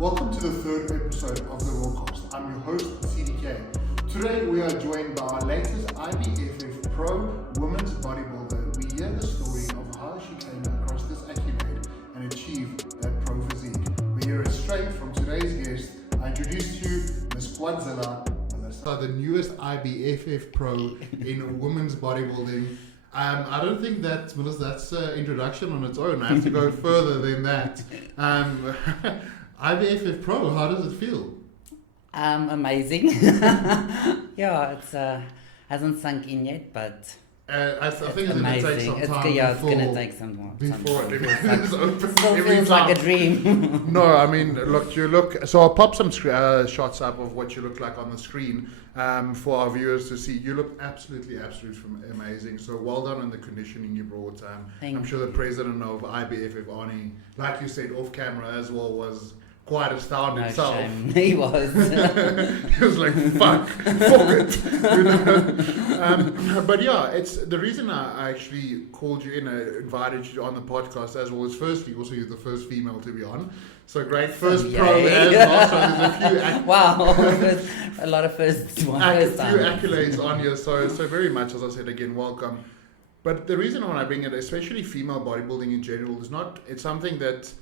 Welcome to the third episode of the Rawcast. I'm your host, CDK. Today we are joined by our latest IBFF Pro Women's Bodybuilder. We hear the story of how she came across this accolade and achieved that pro physique. We hear it straight from today's guest. I introduce to you Ms. Quadzilla, the newest IBFF Pro in women's bodybuilding. I don't think that, Melissa, that's an introduction on its own. I have to go further than that. IBFF Pro, how does it feel? Amazing. Yeah, it's hasn't sunk in yet, but I think it's going to take some time. It's going to take some more. Before it opens. Still feels like a dream. No, I mean, look. So I'll pop some shots up of what you look like on the screen for our viewers to see. You look absolutely amazing. So well done on the conditioning you brought. I'm sure the president of IBFF, Arnie, like you said, off camera as well, was quite astounded himself. Shame. He was. He was like, fuck it. You know? But yeah, it's the reason I actually called you in, invited you on the podcast as well. Is firstly, also you're the first female to be on. So great, first pro as well. So there's a few wow, a lot of firsts. A few accolades on you. So very much, as I said again, welcome. But the reason when I bring it, especially female bodybuilding in general, is not. It's something that,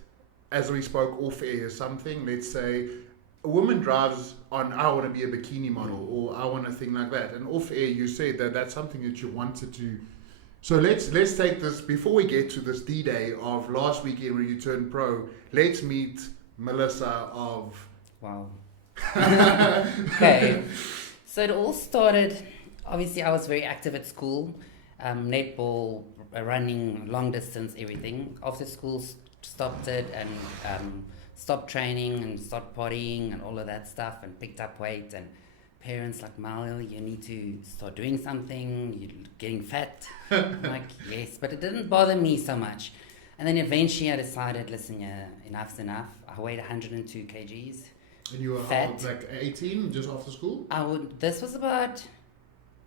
as we spoke off air, something, let's say, a woman drives on, I want to be a bikini model, or I want a thing like that. And off air, you said that that's something that you wanted to. So let's take this, before we get to this D-Day of last weekend when you turned pro, let's meet Melissa of... Wow. Okay. So it all started, obviously I was very active at school, netball, running, long distance, everything. After school, stopped it and stopped training and stopped partying and all of that stuff and picked up weight, and parents like, Mal, you need to start doing something, you're getting fat. I'm like, yes, but it didn't bother me so much. And then eventually I decided, listen, yeah, enough's enough. I weighed 102 kgs. And you were fat. Like 18, just after school? This was about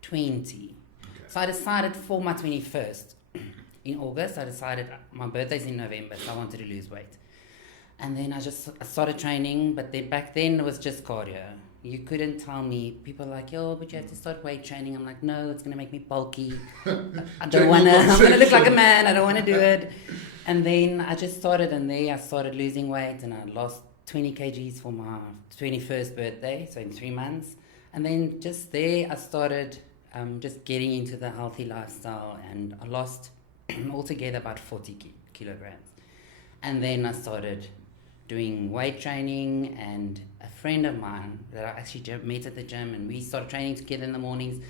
20. Okay. So I decided for my 21st, in August, I decided, my birthday's in November, so I wanted to lose weight. And then I started training, but then back then it was just cardio. You couldn't tell me, people are like, yo, but you have to start weight training. I'm like, no, it's going to make me bulky. I don't want to, I'm going to look like a man, I don't want to do it. And then I just started, and there I started losing weight, and I lost 20 kgs for my 21st birthday, so in 3 months. And then just there I started just getting into the healthy lifestyle, and I lost altogether about 40 kilograms. And then I started doing weight training, and a friend of mine that I actually met at the gym, and we started training together in the mornings.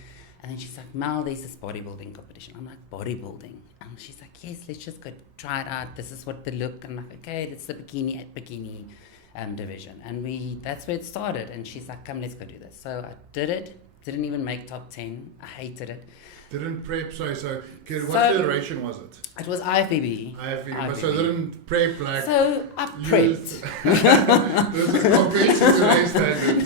And then she's like, Mal, there's this bodybuilding competition. I'm like, bodybuilding? And she's like, yes, let's just go try it out. This is what the look. I'm like, okay, it's the bikini division. And that's where it started. And she's like, come, let's go do this. So I did it. Didn't even make top 10. I hated it. Didn't prep, so what federation was it? It was IFBB. IFBB. So didn't prep like... So I prepped. Compared to today's standards.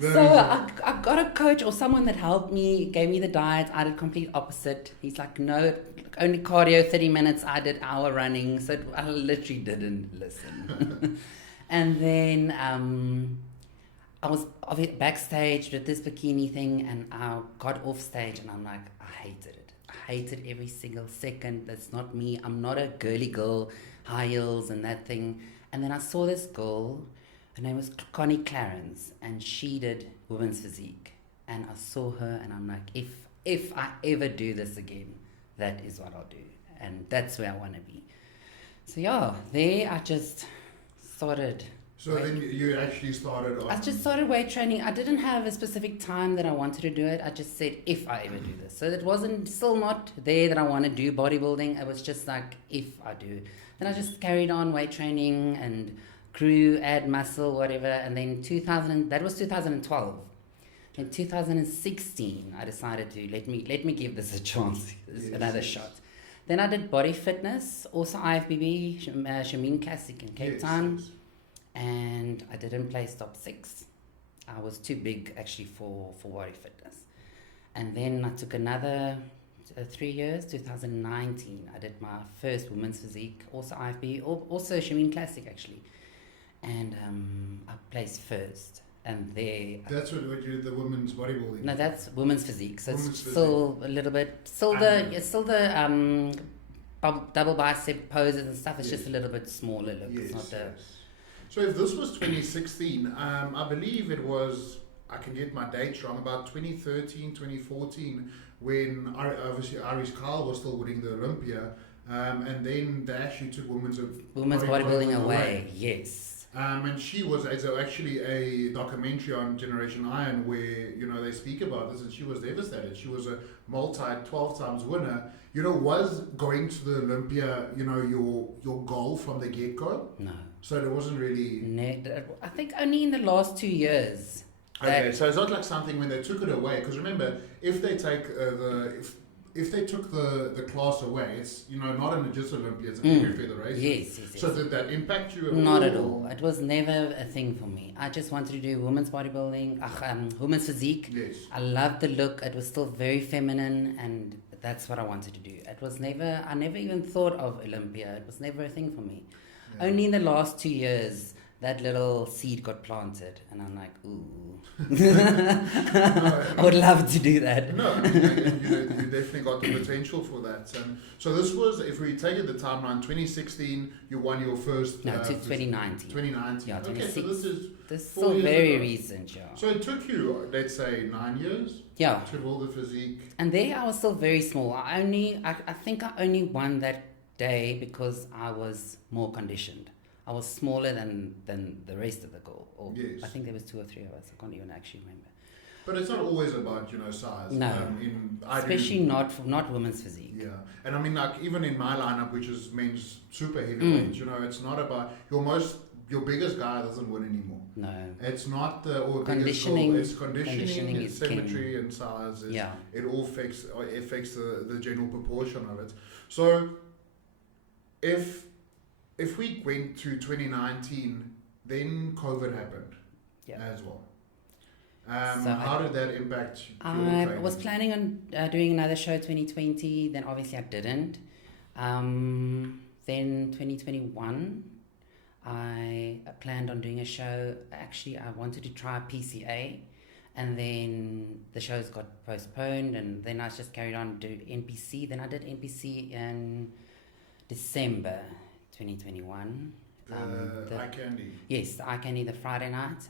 So I got a coach or someone that helped me, gave me the diet. I did complete opposite. He's like, no, only cardio, 30 minutes. I did hour running. So I literally didn't listen. And then I was backstage with this bikini thing, and I got off stage, and I'm like, I hated it. I hated every single second. That's not me. I'm not a girly girl, high heels and that thing. And then I saw this girl, her name was Connie Clarence, and she did women's physique. And I saw her, and I'm like, if I ever do this again, that is what I'll do. And that's where I want to be. So yeah, there I just started. So then you actually started on... I just started weight training. I didn't have a specific time that I wanted to do it. I just said, if I ever do this. So it wasn't still not there that I want to do bodybuilding. It was just like, if I do. Then I just carried on weight training and grew, add muscle, whatever. And then that was 2012. In 2016, I decided to let me give this a chance, another shot. Then I did body fitness, also IFBB, Shamin Classic in Cape Town. Yes. And I didn't place top 6. I was too big actually for body fitness. And then I took another 3 years, 2019. I did my first women's physique, also IFB, also Shamin Classic actually. and I placed first. And there. That's what you did, the women's bodybuilding. No, that's women's physique. So Women's it's still a little bit, it's still the double bicep poses and stuff. It's just a little bit smaller look. Yes, It's not the. So if this was 2016, I believe it was, I can get my dates wrong, about 2013, 2014, when obviously Iris Carl was still winning the Olympia, and then they actually took women's Bodybuilding away, yes. And she was actually a documentary on Generation Iron where, they speak about this, and she was devastated. She was a 12 times winner. Was going to the Olympia, your goal from the get-go? No. So there wasn't really... I think only in the last 2 years. Okay, so it's not like something when they took it away, because remember, if they take if they took the class away, it's not an just Olympia, it's every federation. Yes. So did that impact you at all? Not at all. It was never a thing for me. I just wanted to do women's bodybuilding, women's physique. Yes. I loved the look. It was still very feminine, and that's what I wanted to do. It was never. I never even thought of Olympia. It was never a thing for me. Yeah. Only in the last 2 years that little seed got planted, and I'm like, ooh. I would love to do that. No, you definitely got the potential for that. So this was, if we take it the timeline, 2016, you won your first... No, to 2019. 2019. Yeah, okay, so this is still very recent, yeah. So it took you, let's say, 9 years? Yeah. To build the physique? And there I was still very small. I think I only won that day because I was more conditioned. I was smaller than the rest of the girl. Yes. I think there was 2 or 3 of us. I can't even actually remember. But it's not always about size. No, especially not women's physique. Yeah, and I mean, like, even in my lineup, which is men's super heavyweight, it's not about your biggest guy doesn't win anymore. No, it's not conditioning. It's conditioning, it's symmetry king. And size. Yeah, it all affects the general proportion of it. So if we went to 2019, then COVID happened as well. So how did that impact your training? I was planning on doing another show 2020, then obviously I didn't. Then 2021, I planned on doing a show. Actually, I wanted to try PCA, and then the shows got postponed, and then I just carried on to NPC. Then I did NPC in December 2021. Eye Candy. Yes, the Eye Candy, the Friday night.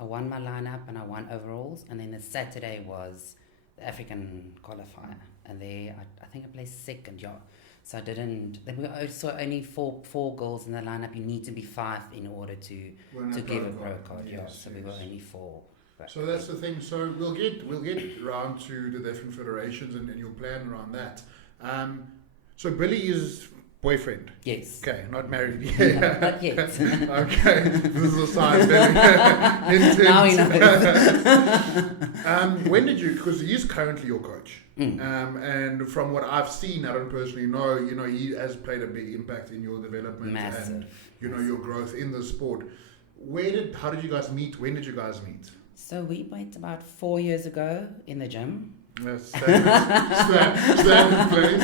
I won my lineup and I won overalls, and then the Saturday was the African qualifier, and there I think I placed second. Yeah, so I didn't. There were also only four girls in the lineup. You need to be 5 in order to give a pro card. Yes, yeah, so we were only 4. So that's the thing. So we'll get around to the different federations and your plan around that. So Billy is boyfriend. Yes. Okay, not married yet. No, not yet. Okay, this is a sign. Now he knows. When did you? Because he's currently your coach, and from what I've seen, I don't personally know. He has played a big impact in your development. Massive. And your growth in the sport. How did you guys meet? When did you guys meet? So we met about 4 years ago in the gym. Standard place.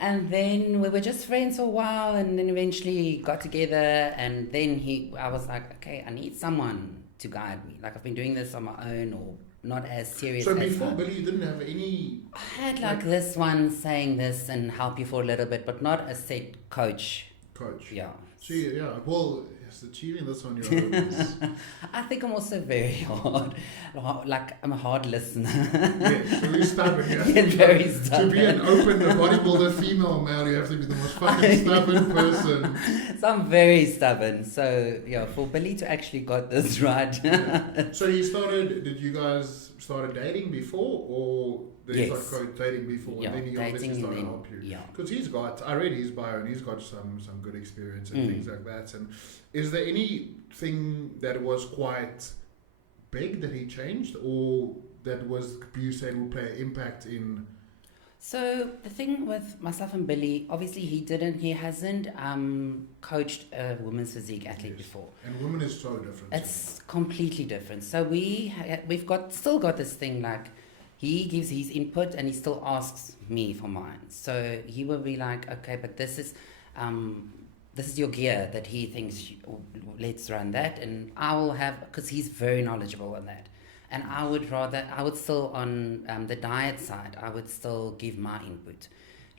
And then we were just friends for a while, and then eventually got together, and then I was like, okay, I need someone to guide me. Like, I've been doing this on my own, or not as serious. So before Billy, you didn't have any... I had like this one saying this and help you for a little bit, but not a set coach. Yeah. See, yeah, well... achieving this on your own is... I think I'm also very hard. Like, I'm a hard listener. Yes, so you're stubborn. Very stubborn. To be an open bodybuilder female male, you have to be the most fucking stubborn person. So I'm very stubborn. So, yeah, for Billy to actually got this right. Yeah. So did you guys started dating before, or did you start dating before, and then he obviously started to help you? Yeah. Because I read his bio, and he's got some good experience and things like that. And is there anything that was quite big that he changed, or that was, you said, will play an impact in? So the thing with myself and Billy, obviously he hasn't coached a women's physique athlete before. And women is so different. It's completely different. So we've still got this thing, like, he gives his input and he still asks me for mine. So he will be like, okay, but this this is your gear that he thinks, let's run that. And I will have, because he's very knowledgeable on that. And I would still, on the diet side, I would still give my input.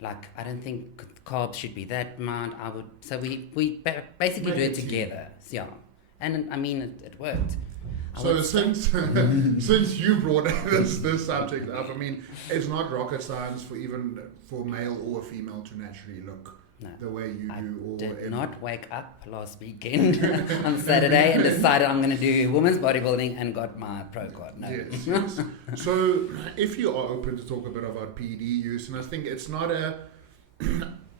Like, I don't think carbs should be that amount. So we basically do it together. Yeah. And I mean, it worked. So since you brought this subject up, I mean, it's not rocket science for male or female to naturally look the way you do. I did not wake up last weekend on Saturday and decided I'm going to do women's bodybuilding and got my pro card. No. Yes. So if you are open to talk a bit about PED use, and I think it's not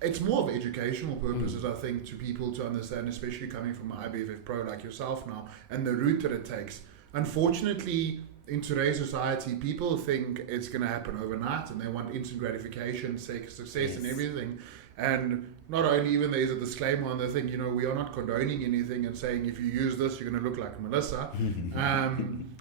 it's more of educational purposes, I think, to people to understand, especially coming from an IBFF pro like yourself now, and the route that it takes. Unfortunately, in today's society, people think it's going to happen overnight, and they want instant gratification, success, and everything. And not only even there's a disclaimer on the thing, we are not condoning anything and saying if you use this, you're going to look like Melissa.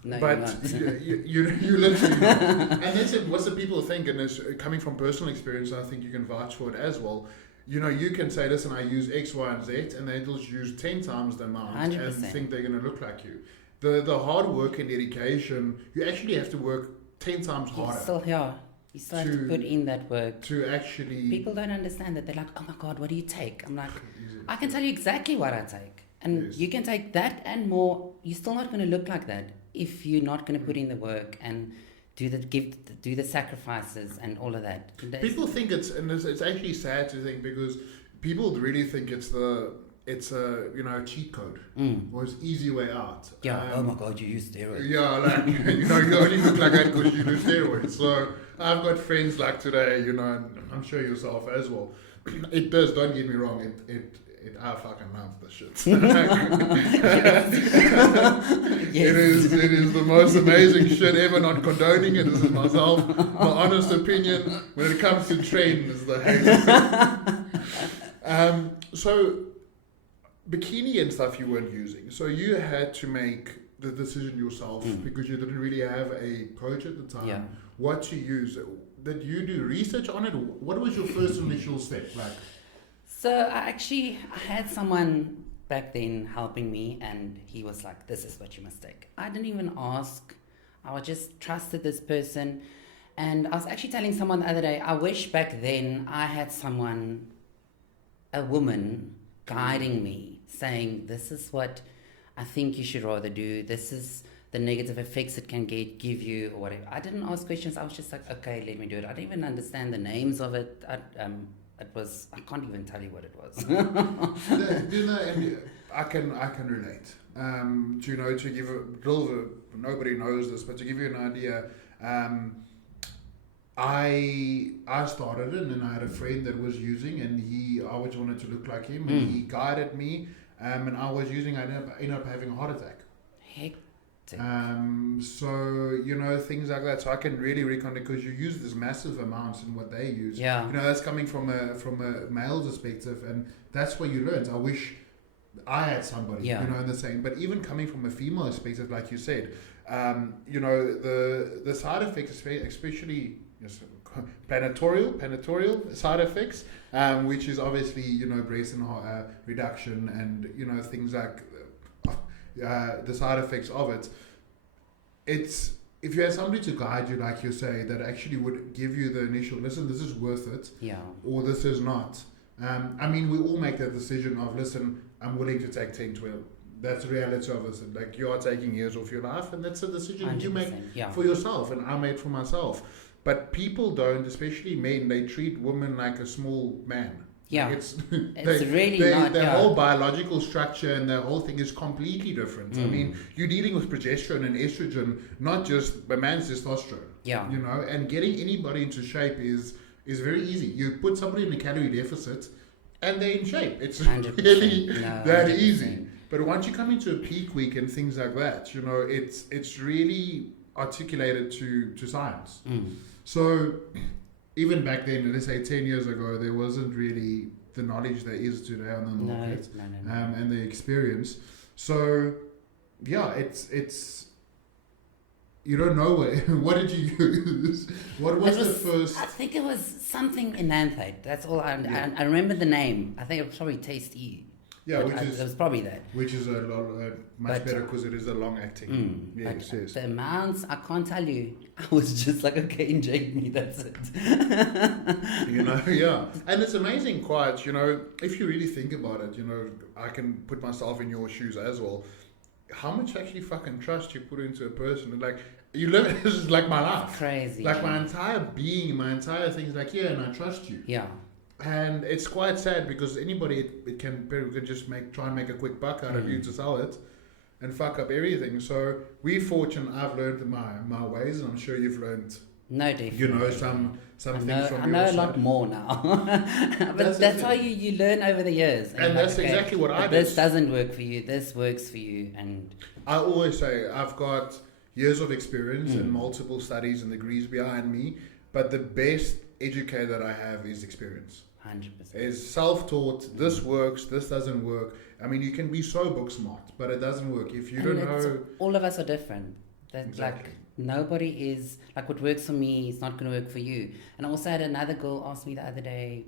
No, but you literally not. And that's it. What the people think, and it's coming from personal experience, I think you can vouch for it as well. You can say, listen, I use X, Y, and Z, and they'll just use 10 times the amount 100%. and think they're going to look like you. The hard work and dedication, you actually have to work 10 times harder. You're still here. You still have to put in that work. To actually... People don't understand that. They're like, oh my God, what do you take? I'm like, I can tell you exactly what I take. And you can take that and more. You're still not going to look like that if you're not going to put in the work and do the sacrifices and all of that. People think it's actually sad to think, because people really think it's a cheat code or it's easy way out. Yeah. Oh my God, you use steroids. Yeah, like you only look like that because you do steroids. So I've got friends like today, and I'm sure yourself as well. It does. Don't get me wrong. I fucking love the shit. Yes. It is the most amazing shit ever. Not condoning it. This is myself. My honest opinion. When it comes to training, is the hate. So bikini and stuff you weren't using. So you had to make the decision yourself because you didn't really have a coach at the time. Yeah. What to use? Did you do research on it? What was your first initial step like? So I had someone back then helping me, and he was like, this is what you must take. I didn't even ask. I just trusted this person. And I was actually telling someone the other day, I wish back then I had someone, a woman, guiding me, saying, this is what I think you should rather do. This is the negative effects it can give you, or whatever. I didn't ask questions. I was just like, okay, let me do it. I didn't even understand the names of it. I can't even tell you what it was. And I can relate. To give nobody knows this, but to give you an idea, I started it, and then I had a friend that was using, and I always wanted to look like him, and he guided me, and I was using. I ended up having a heart attack. Heck. So things like that. So I can really recon it, because you use this massive amounts in what they use. Yeah. That's coming from a male perspective, and that's what you learn. I wish I had somebody, in the same. But even coming from a female perspective, like you said, the side effects, especially planatorial side effects, which is obviously breast and reduction, and things like. The side effects of it. It's if you had somebody to guide you, like you say, that actually would give you the initial, listen, this is worth it, or this is not. We all make that decision of, listen, I'm willing to take 10, 12. That's the reality of it. Like, you are taking years off your life, and that's a decision you make for yourself, and I made for myself. But people don't, especially men, they treat women like a small man. Yeah, like it's really not. Their whole biological structure and their whole thing is completely different. You're dealing with progesterone and estrogen, not just a man's testosterone. Yeah, and getting anybody into shape is very easy. You put somebody in a calorie deficit, and they're in shape. It's really that easy. But once you come into a peak week and things like that, it's really articulated to science. So. Even back then, let's say 10 years ago, there wasn't really the knowledge there is today on the market, and the experience. So, it's you don't know what did you use? What was the first? I think it was something enanthate. That's all I remember the name. I think it was probably Tasty. Yeah, it was probably that. Which is much better because it is a long acting. Yes. The amounts, I can't tell you. I was just like, okay, inject me, that's it. Yeah. And it's amazing quite, if you really think about it, I can put myself in your shoes as well. How much actually fucking trust you put into a person. And like, you live, this is like my life. Crazy. Like my entire being, my entire thing is like, yeah, and I trust you. Yeah. And it's quite sad because anybody it can just try and make a quick buck out of you to sell it and fuck up everything. So we're fortunate. I've learned my ways, and I'm sure you've learned. No, definitely. some things from I know your a lot side. more now. But that's how you learn over the years. And that's exactly what I did. This doesn't work for you. This works for you. And I always say I've got years of experience and multiple studies and degrees behind me, but the best educator I have is experience. 100%. Is self-taught. This works. This doesn't work. I mean, you can be so book smart, but it doesn't work if you don't know. All of us are different. That's exactly. Like nobody is like what works for me is not going to work for you. And I also had another girl ask me the other day.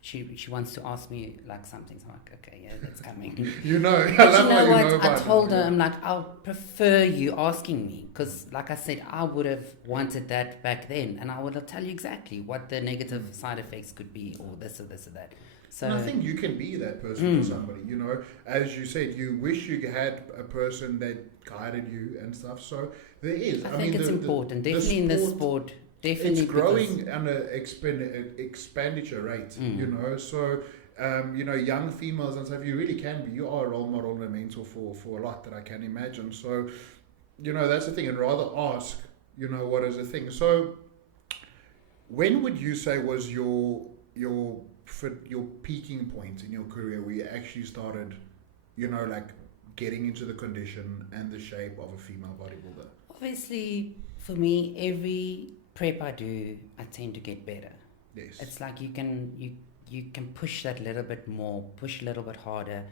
She wants to ask me like something. So I'm like, okay, yeah, that's coming. I love what? I told her, I'm like, I'll prefer you asking me because, like I said, I would have wanted that back then, and I would tell you exactly what the negative side effects could be, or this or this or that. So and I think you can be that person for somebody. As you said, you wish you had a person that guided you and stuff. So there is. I think it's important, definitely in this sport. Definitely, it's growing on an expenditure rate, So, young females and stuff, you really can be. You are a role model and a mentor for a lot that I can imagine. So, that's the thing. And rather ask, what is the thing. So, when would you say was your peaking point in your career where you actually started, getting into the condition and the shape of a female bodybuilder? Obviously, for me, every prep I do, I tend to get better. Yes. It's like you can push that a little bit more, push a little bit harder.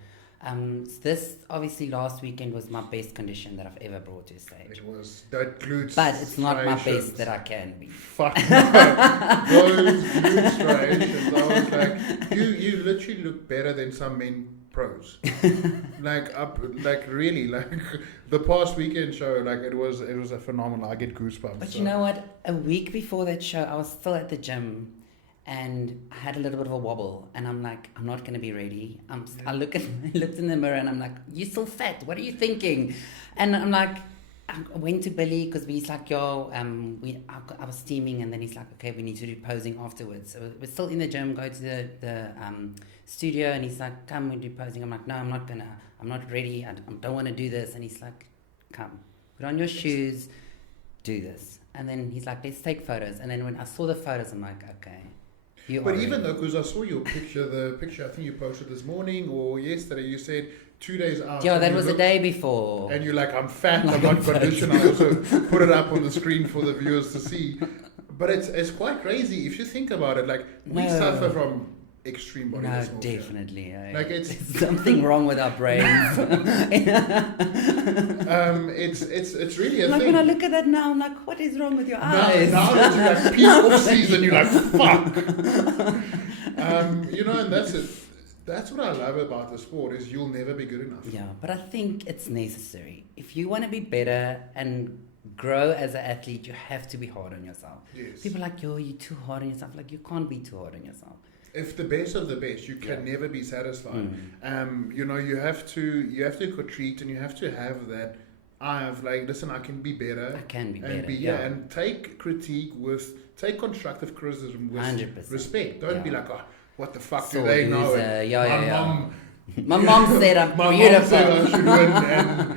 This obviously last weekend was my best condition that I've ever brought to a stage. It was that glutes. But it's not my best that I can be. Fuck no. Those glute striations, I was like, you literally look better than some men pros. Really, the past weekend show, it was a phenomenal. I get goosebumps. But you know what? A week before that show, I was still at the gym, and I had a little bit of a wobble, and I'm like, I'm not gonna be ready. I looked in the mirror, and I'm like, you're still fat. What are you thinking? And I'm like, I went to Billy because he's like, I was steaming, and then he's like, okay, we need to do posing afterwards. So we're still in the gym, go to the studio, and he's like, come, we do posing. I'm like, no, I'm not ready. I don't want to do this. And he's like, come, put on your shoes, do this. And then he's like, let's take photos. And then when I saw the photos, I'm like, okay. But even though, because I saw your picture, the picture I think you posted this morning or yesterday, you said 2 days out. Yeah, that was the day before. And you're like, I'm fat, I'm not conditioned. I also put it up on the screen for the viewers to see. But it's quite crazy if you think about it. We suffer from extreme body dysmorphia. No, definitely. It's something wrong with our brains. It's really a thing. thing. When I look at that now, I'm like, what is wrong with your eyes? Now that you're peak off season, you're like, fuck. And that's it. That's what I love about the sport is you'll never be good enough. Yeah, but I think it's necessary. If you want to be better and grow as an athlete, you have to be hard on yourself. Yes. People are like, you're too hard on yourself. Like, you can't be too hard on yourself. If the best of the best, you can never be satisfied. You have to critique and you have to have that. Listen, I can be better. I can be and better. And take critique take constructive criticism with 100%. respect. Don't be like, oh, what the fuck So do they know? My mom said I'm beautiful. Mom said I should win,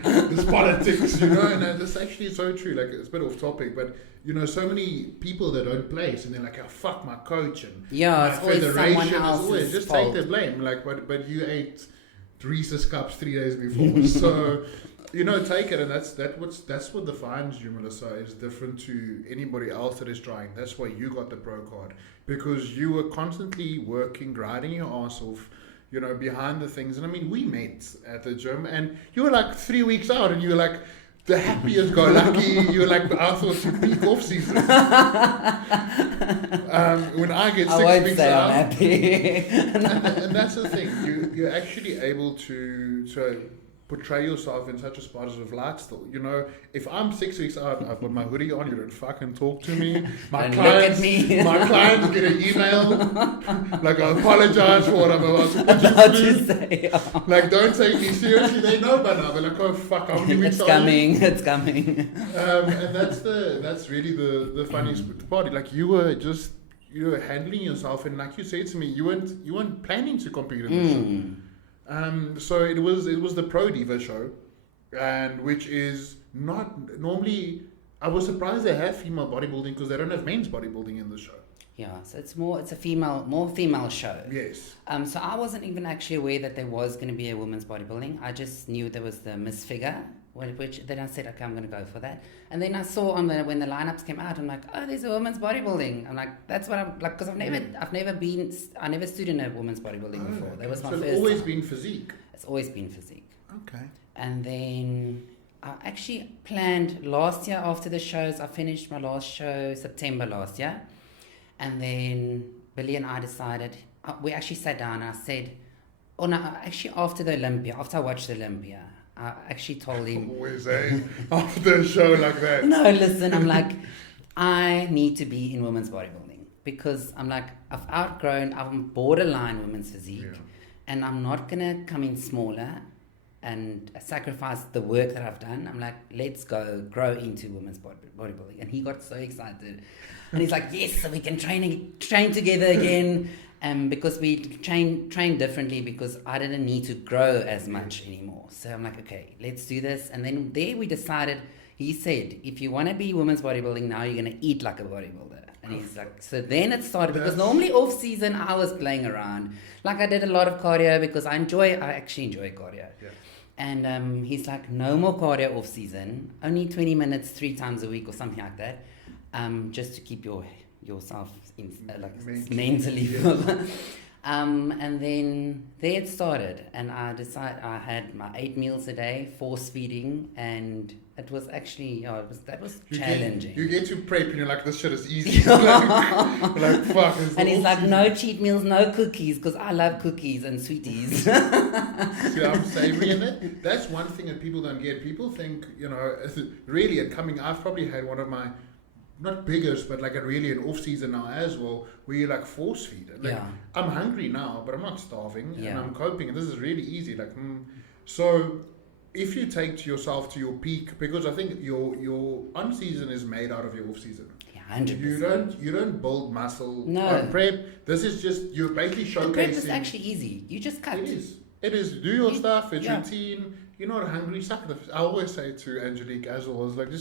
and this politics, and this actually is so true. It's a bit off topic, but so many people that don't place, and they're like, oh, fuck my coach and my it's always someone else's just fault. take the blame. But you ate Reese's cups 3 days before, so take it, and that's what defines you, Melissa, is different to anybody else that is trying. That's why you got the pro card, because you were constantly working, grinding your ass off, behind the things. And I mean, we met at the gym, and you were like 3 weeks out, and you were like, the happiest go lucky. You're like, I thought to peak off season. When I get 6 won't weeks say out, I'm happy. and that's the thing. You're actually able to portray yourself in such a positive light still. You know, if I'm 6 weeks out, I've got my hoodie on, you don't fucking talk to me. My Don't clients, look at me. my clients get an email, like I apologize for what I'm about to say. Like, don't take me seriously. They know by now. They're like, oh fuck, how many weeks It's are coming. you? It's coming. And that's really the funniest part. Like you were handling yourself, and like you said to me, you weren't planning to compete in the show. So it was the Pro Diva show, and which is not normally. I was surprised they have female bodybuilding because they don't have men's bodybuilding in the show. Yeah, so it's a more female show. Yes. So I wasn't even actually aware that there was going to be a women's bodybuilding. I just knew there was the Miss Figure, which then I said, okay, I'm going to go for that. And then I saw when the lineups came out, I'm like, oh, there's a women's bodybuilding. I'm like, that's what I'm like, because I never stood in a women's bodybuilding before. That was my first. It's always time. been physique. It's always been physique. Okay. And then I actually planned last year after the shows. I finished my last show September last year. And then Billy and I decided, we actually sat down and I said, oh no, actually after I watched the Olympia, I actually told him. Always, after a show like that. No, listen, I'm like, I need to be in women's bodybuilding because I'm like, I'm borderline women's physique and I'm not going to come in smaller and sacrifice the work that I've done. I'm like, let's grow into women's bodybuilding. And he got so excited. And he's like, yes, so we can train together again. Because we train differently because I didn't need to grow as much anymore. So I'm like, okay, let's do this. And then there we decided, he said, if you want to be women's bodybuilding now, you're going to eat like a bodybuilder. And he's like, so then it started because normally off season I was playing around. Like I did a lot of cardio because I actually enjoy cardio. Yeah. And he's like, no more cardio off season, only 20 minutes 3 times a week or something like that. Just to keep yourself mentally full. And then there it started, and I decided I had my 8 meals a day, force feeding, and it was actually that was challenging. You get to prep and you're like, this shit is easy. like fuck. And he's like, no cheat meals, no cookies, because I love cookies and sweeties. See, I'm savory in it. That's one thing that people don't get. People think, really I've probably had one of my, not biggest, but like an off season now as well, where you like force feed. Like, I'm hungry now, but I'm not starving, and I'm coping, and this is really easy. So if you take yourself to your peak, because I think your on season is made out of your off season. Yeah, 100%. You don't build muscle on prep. This is just you're basically showcasing. Prep is actually easy. You just cut. It is. Do your stuff. It's routine. You're not hungry. I always say to Angelique as well, I was like,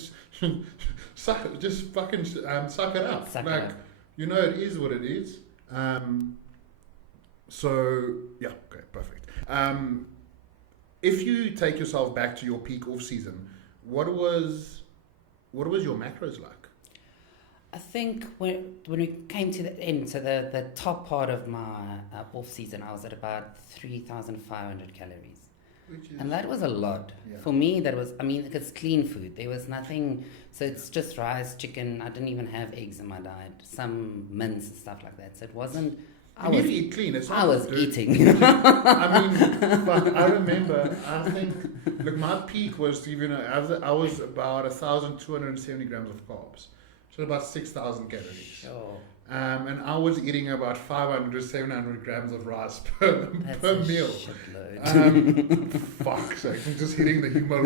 just fucking suck it up. It is what it is. Okay, perfect. If you take yourself back to your peak off season, what was your macros like? I think when we came to the end, so the top part of my off season, I was at about 3,500 calories. And that was a lot. Yeah. For me, it's clean food. There was nothing, so it's just rice, chicken. I didn't even have eggs in my diet, some mince and stuff like that. So it wasn't, I was eat clean. I was eating. I remember, I think, look, my peak was I was about 1,270 grams of carbs. So about 6,000 calories. Sure. And I was eating about 500 to 700 grams of rice per meal. Fuck sake, I'm just hitting the humor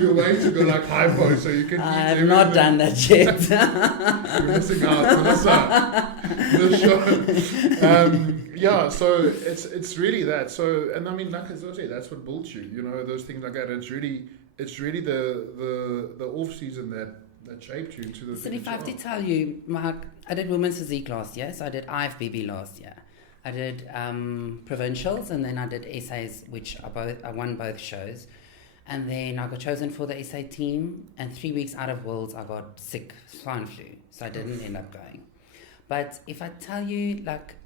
You're waiting to go like hypo so you can eat I've not done that yet. You're missing out, Melissa. The show. So it's really that. So, and I mean, like as I say, that's what builds you. Those things like that. It's really the off season that shaped you to the. So if I have to tell you, Mark, I did women's physique last year. So I did IFBB last year. I did provincials, and then I did essays, which I won both shows. And then I got chosen for the SA team, and 3 weeks out of Worlds, I got sick, swine flu. So I didn't end up going. But if I tell you, like,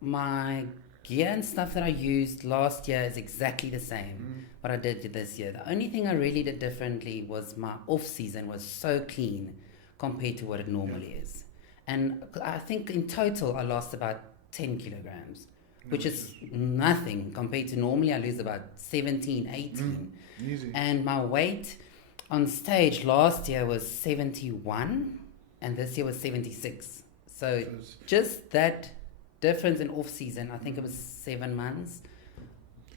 my gear and stuff that I used last year is exactly the same what I did this year. The only thing I really did differently was my off season was so clean compared to what it normally is. And I think in total I lost about 10 kilograms, which is nothing compared to normally I lose about 17, 18. Easy. And my weight on stage last year was 71 and this year was 76. So just that difference in off season, I think it was 7 months.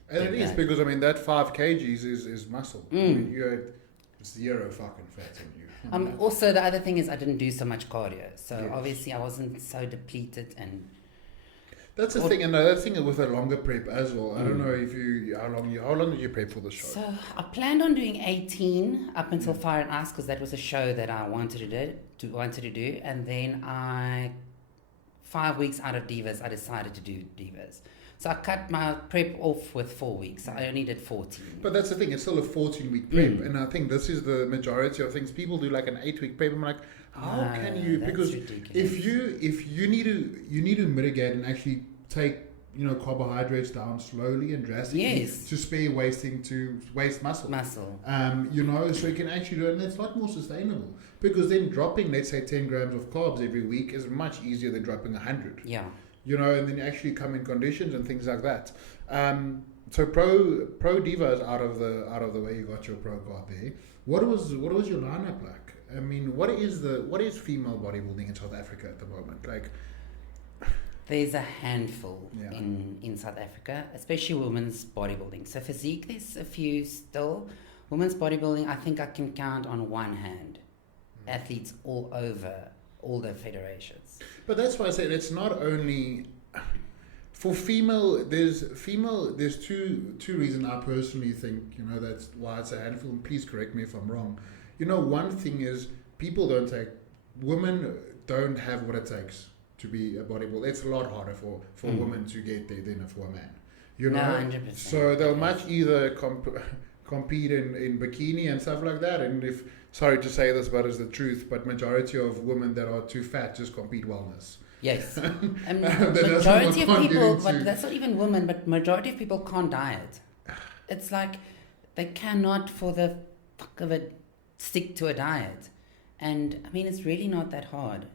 And it is because, I mean, that 5 kgs is muscle. I mean, you had 0 fucking fat in you. Also, the other thing is I didn't do so much cardio. So obviously I wasn't so depleted and... That's the thing, and the other thing with a longer prep as well. I don't know if how long did you prep for the show? So I planned on doing 18 up until Fire and Ice because that was a show that I wanted to do, and then 5 weeks out of Divas, I decided to do Divas. So I cut my prep off with 4 weeks. So I only did 14. But that's the thing; it's still a 14-week prep, and I think this is the majority of things. People do like an 8-week prep. I'm like, how can you? Because ridiculous. if you need to mitigate and actually take carbohydrates down slowly and drastically to spare waste muscle. So you can actually do it, and it's a lot more sustainable because then dropping, let's say, 10 grams of carbs every week is much easier than dropping 100. Yeah. And then you actually come in conditions and things like that. So pro diva is out of the way. You got your pro card there. What was your lineup like? I mean, what is female bodybuilding in South Africa at the moment? Like, there's a handful in South Africa, especially women's bodybuilding. So physique, there's a few still. Women's bodybuilding, I think I can count on one hand. Athletes all over all the federations. But that's why I said it's not only for female. There's two reasons I personally think that's why it's a handful. And please correct me if I'm wrong. One thing is women don't have what it takes to be a bodybuilder. It's a lot harder for women to get there than for a man. No, 100%. So they'll much either compete in bikini and stuff like that. And if, sorry to say this, but it's the truth, but majority of women that are too fat just compete wellness. Yes. And majority of people, but that's not even women, but majority of people can't diet. It's like they cannot for the fuck of it stick to a diet. And I mean, it's really not that hard.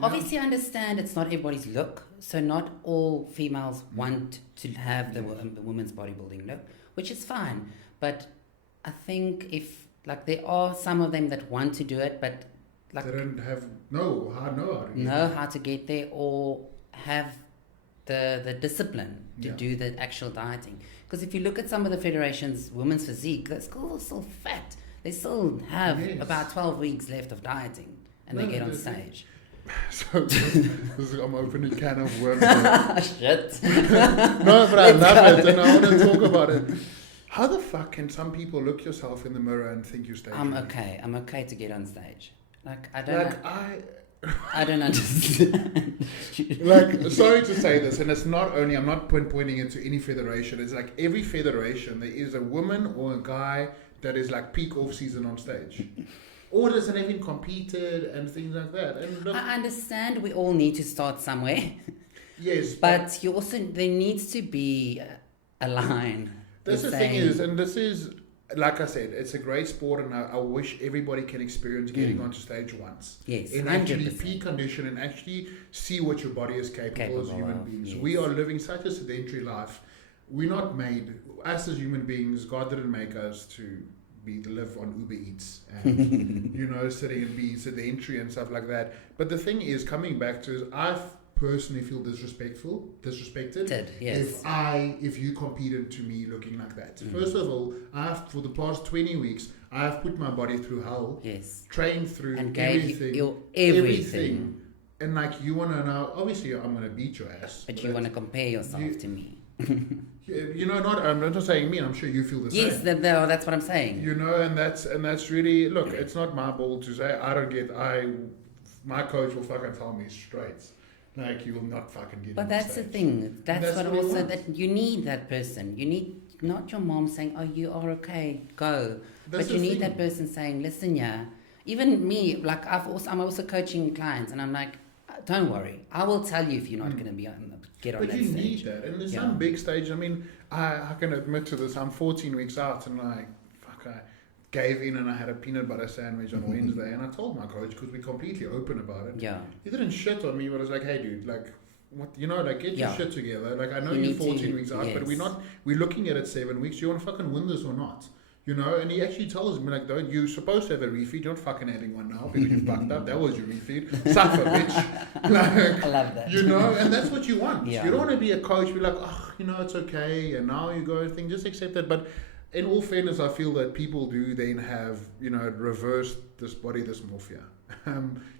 Obviously I understand it's not everybody's look. So not all females want to have the women's bodybuilding look, which is fine. But I think there are some of them that want to do it, but they don't know how to get there or have the discipline to do the actual dieting. Because if you look at some of the federations, women's physique, they're still fat. They still have about 12 weeks left of dieting and they get on stage. So I'm opening a can of worms. Shit. No, but I love it and I want to talk about it. How the fuck can some people look yourself in the mirror and think you're staging? I'm okay to get on stage. I don't understand. Sorry to say this, and it's not only, I'm not pointing it to any federation. It's like every federation, there is a woman or a guy that is like peak off season on stage. Or doesn't even competed and things like that. And I understand we all need to start somewhere. Yes. But you also, there needs to be a line. That's the thing is, and this is, like I said, it's a great sport, and I wish everybody can experience getting onto stage once. Yes, in 100%. actually peak condition and actually see what your body is capable as human beings. Yes. We are living such a sedentary life. We're not made, us as human beings, God didn't make us to live on Uber Eats and, sitting and be sedentary and stuff like that. But the thing is, coming back to is, I personally feel disrespected if you competed to me looking like that. First of all, for the past 20 weeks, I've put my body through hell, trained through and everything. And like, you want to know, obviously I'm going to beat your ass. But you want to compare yourself to me. I'm not saying me, I'm sure you feel the same. Yes, that's what I'm saying. And that's really, look, it's not my ball to say, my coach will fucking tell me straight. Like, you will not fucking get. But that's the thing. That's what also that you need that person. You need not your mom saying, "Oh, you are okay, go." But you need that person saying, "Listen, yeah." Even me, like I'm also coaching clients, and I'm like, don't worry. I will tell you if you're not going to be get on but that you stage. need that, and there's some big stages. I mean, I can admit to this. I'm 14 weeks out, and like, fuck, I gave in, and I had a peanut butter sandwich on Wednesday, and I told my coach because we're completely open about it. Yeah. He didn't shit on me, but I was like, hey, dude, like, what, you know, like, get your shit together. Like, I know You you're need 14 to- weeks out, but yes. we're looking at it 7 weeks. Do you want to fucking win this or not? You know, and he actually tells me, like, don't, you're supposed to have a refeed. You're not fucking having one now because you fucked up. That was your refeed. Suffer, bitch. Like, I love that. you know, and that's what you want. Yeah. You don't want to be a coach, be like, oh, you know, it's okay, and now you go, thing, just accept it. But in all fairness, I feel that people do then have, you know, reversed this body dysmorphia.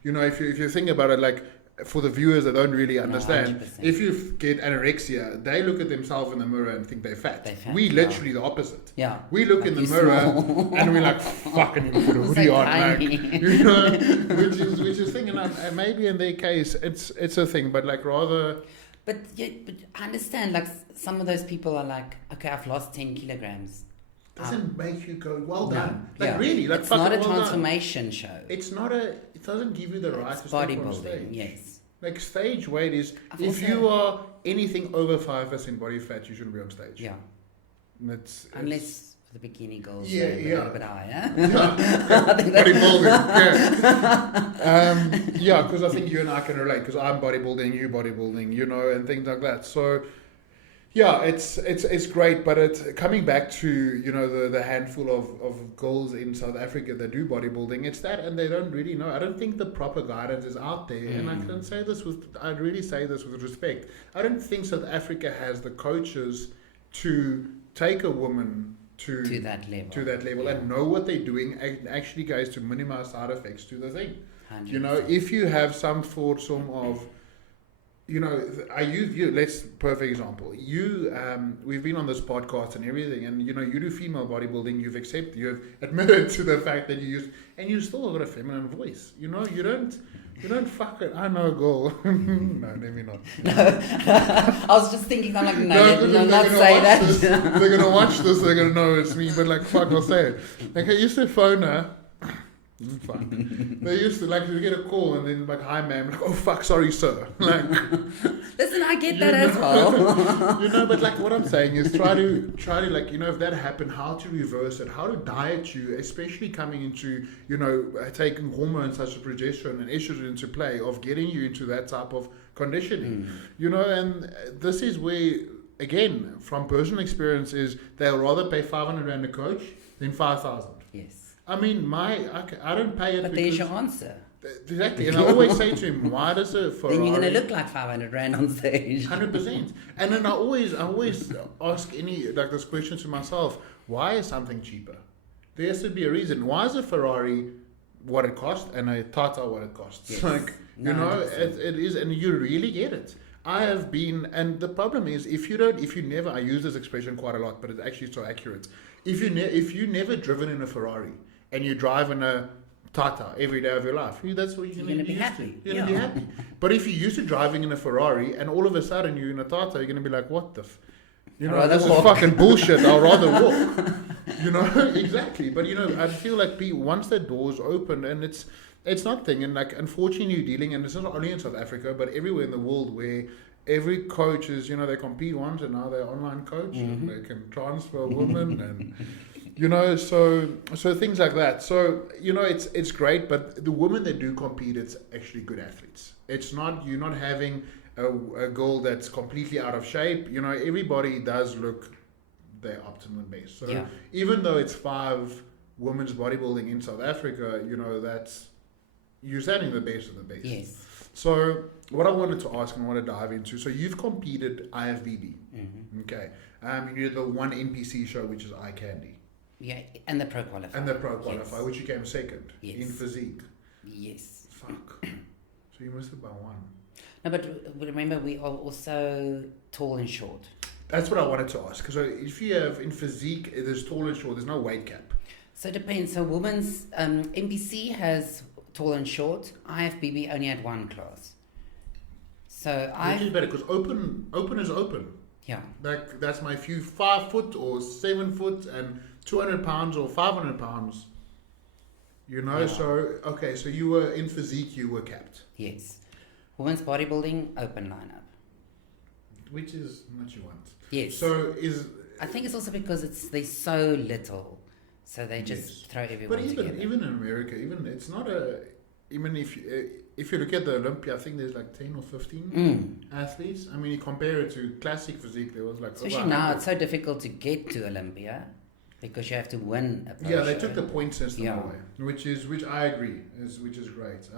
You know, if you think about it, like, for the viewers that don't really understand, 100%. if you get anorexia, they look at themselves in the mirror and think they're fat. They're fat, We literally the opposite. Yeah. We look Like in the you're mirror small. and we're like, fucking put a hoodie So on, like, tiny. you know, which is thing. And maybe in their case, it's a thing, but like rather. But I understand, like, some of those people are like, okay, I've lost 10 kilograms. Doesn't make you go, well No, done. Like yeah. really, like It's fucking not a well done. transformation show. It's not it doesn't give you the right It's to step on bodybuilding, stage. yes. Like stage weight is, I've if also- you are anything over 5% body fat, you shouldn't be on stage. Yeah. And it's Unless the bikini girls Yeah, are a yeah. little bit higher. bodybuilding, yeah. Yeah, because I think you and I can relate, because I'm bodybuilding, you bodybuilding, you know, and things like that. So, yeah, it's great, but it's coming back to, you know, the handful of girls in South Africa that do bodybuilding, it's that, and they don't really know. I don't think the proper guidance is out there, and I can say this I'd really say this with respect. I don't think South Africa has the coaches to take a woman to that level. Yeah. And know what they're doing, and actually guys, to minimize side effects to the thing. 100%. You know, if you have some of, you know, I use you, let's, perfect example. You, we've been on this podcast and everything, and you know, you do female bodybuilding, you have admitted to the fact that you use, and you still got a feminine voice. You know, you don't fucking, I know a girl. No, let me not. I was just thinking, I'm like, no, because not gonna say watch that. this, they're gonna watch this, they're gonna know it's me, but like, fuck, I'll say it. Like, I used to phone her. Fuck. They used to, like, you get a call and then like, hi ma'am, like, oh fuck, sorry sir. Like, Listen, I get that as well. you know, but like what I'm saying is try to like, you know, if that happened, how to reverse it, how to diet you, especially coming into, you know, taking hormones such as progesterone and estrogen into play, of getting you into that type of conditioning. You know, and this is where, again, from personal experience, is they'll rather pay 500 Rand a coach than 5,000. Yes. I mean, I don't pay it. But there's your answer. Exactly, and I always say to him, why does a Ferrari... Then you're going to look like 500 Rand on stage. 100%. And then I always ask this question to myself, why is something cheaper? There has to be a reason. Why is a Ferrari what it costs and a Tata what it costs? Yes. Like, you know, 100%. it is, and you really get it. I have been, and the problem is, if you never, I use this expression quite a lot, but it's actually so accurate. If you never driven in a Ferrari and you drive in a Tata every day of your life, that's what you're going to be happy. You're going to be happy. But if you're used to driving in a Ferrari and all of a sudden you're in a Tata, you're going to be like, what the you know, this is fucking bullshit. I'll rather walk. You know, exactly. But you know, I feel like once the doors open, and it's not thing, and like, unfortunately you're dealing, and it's not only in South Africa, but everywhere in the world, where every coach is, you know, they compete once and now they're online coach, and they can transfer women, and you know, so things like that. So, you know, it's great, but the women that do compete, it's actually good athletes. It's not, you're not having a girl that's completely out of shape. You know, everybody does look their optimum best. So even though it's 5 women's bodybuilding in South Africa, you know, you're standing the best of the best. Yes. So what I wanted to ask and I want to dive into, so you've competed IFBB. Okay. You did the one NPC show, which is Eye Candy. Yeah, and the pro qualifier. Yes. Which you came second in physique. Yes. Fuck. So you missed it by 1. No, but remember, we are also tall and short. That's what I wanted to ask. Because if you have in physique, there's tall and short, there's no weight cap. So it depends. So women's NPC has tall and short. IFBB only had 1 class. So Which is better, because open is open. Yeah. Like, that's my 5 foot or 7 foot and 200 pounds or 500 pounds. You know, so, okay, so you were in physique, you were capped. Yes. Women's bodybuilding open lineup. Which is what you want. Yes. So I think it's also because there's so little, so they just throw everyone But together. even in America, if you look at the Olympia, I think there's like 10 or 15 athletes. I mean, you compare it to classic physique, there was like Especially now, it's so difficult to get to Olympia because you have to win a pro Yeah, they show. took the point system away, which I agree, which is great.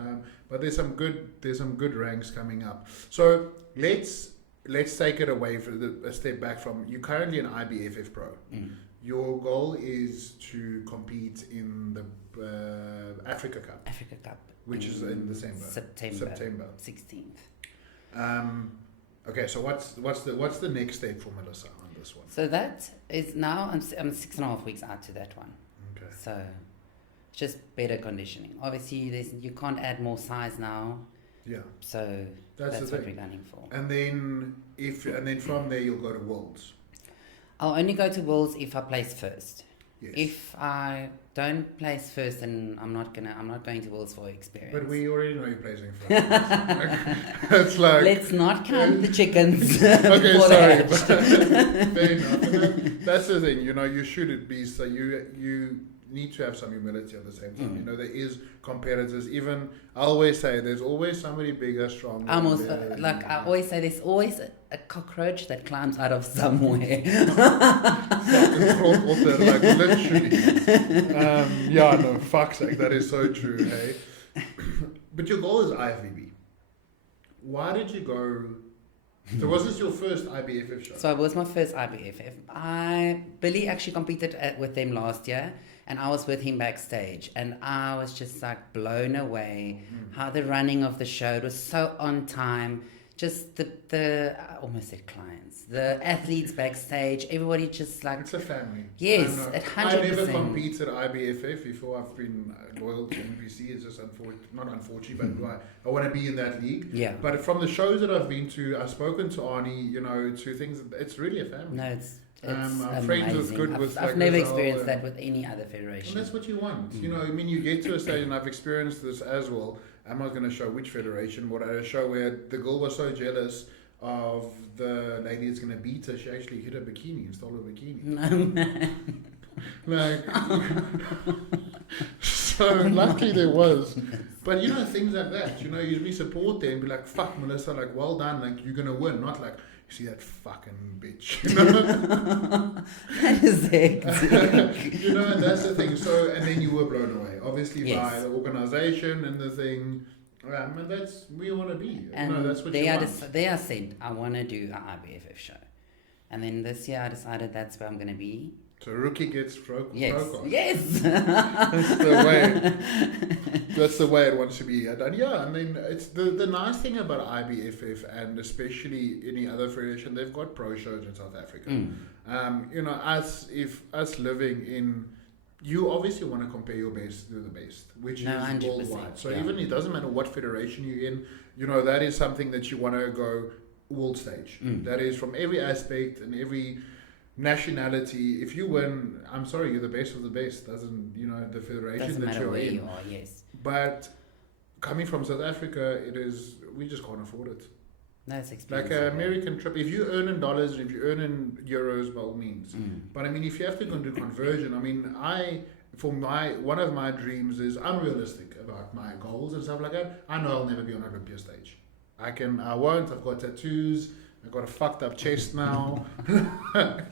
But there's some good ranks coming up. So let's take it away for a step back from you. Currently an IBFF pro. Your goal is to compete in the Africa Cup. Africa Cup, which is in December. September 16th. Okay, so what's the next step for Melissa on this one? So that is now I'm 6.5 weeks out to that one. Okay. So just better conditioning. Obviously, you can't add more size now. Yeah. So that's what we're gunning for. And then from there you'll go to Worlds. I'll only go to Worlds if I place first. Yes. If I don't place first, then I'm not going to Worlds for experience. But we already know you're placing first. It's like let's not count the chickens. Okay, sorry. But fair enough. That's the thing. You should be so you need to have some humility at the same time. There is competitors. Even I always say there's always somebody bigger, stronger. I always say there's always a cockroach that climbs out of somewhere. Like literally. No, fuck's sake, that is so true, hey. But your goal is IFBB. Why did you go? So was this your first IBFF show? So it was my first IBFF. Billy actually competed with them last year, and I was with him backstage, and I was just like blown away how the running of the show, it was so on time. Just the I almost said clients, the athletes backstage, everybody just like it's a family. Yes, 100%. I never competed IBFF before. I've been loyal to NPC. It's just not unfortunate, but I want to be in that league. Yeah. But from the shows that I've been to, I've spoken to Arnie. to things. It's really a family. No, it's I'm friends with I've never experienced that with any other federation. And that's what you want. You get to a stage, and I've experienced this as well. I'm not going to show which federation, but at a show where the girl was so jealous of the lady that's going to beat her, she actually hit a bikini and stole a bikini. No, man. So lucky there was. But things like that, you usually support them and be like, fuck Melissa, like, well done, like, you're going to win, not like, you see that fucking bitch, That is it. And that's the thing. So, and then you were blown away, obviously, by the organization and the thing. And that's where you want to be. And that's what they want. said, I want to do an IBFF show. And then this year I decided that's where I'm going to be. So rookie gets pro card. Yes. That's the way it wants to be done. Yeah, I mean, it's the nice thing about IBFF and especially any other federation, they've got pro shows in South Africa. Us living in, you obviously want to compare your best to the best, which is 100%, worldwide. So even it doesn't matter what federation you're in, that is something that you want to go world stage. That is from every aspect and every nationality. If you win, I'm sorry, you're the best of the best. Doesn't the federation that you're in. You are, yes. But coming from South Africa, we just can't afford it. That's expensive. Like an American trip, if you earn in dollars, if you earn in euros, by all means. But I mean, if you have to go and do conversion, I mean, one of my dreams is I'm realistic about my goals and stuff like that. I know I'll never be on Olympia stage. I won't. I've got tattoos. I've got a fucked up chest now. I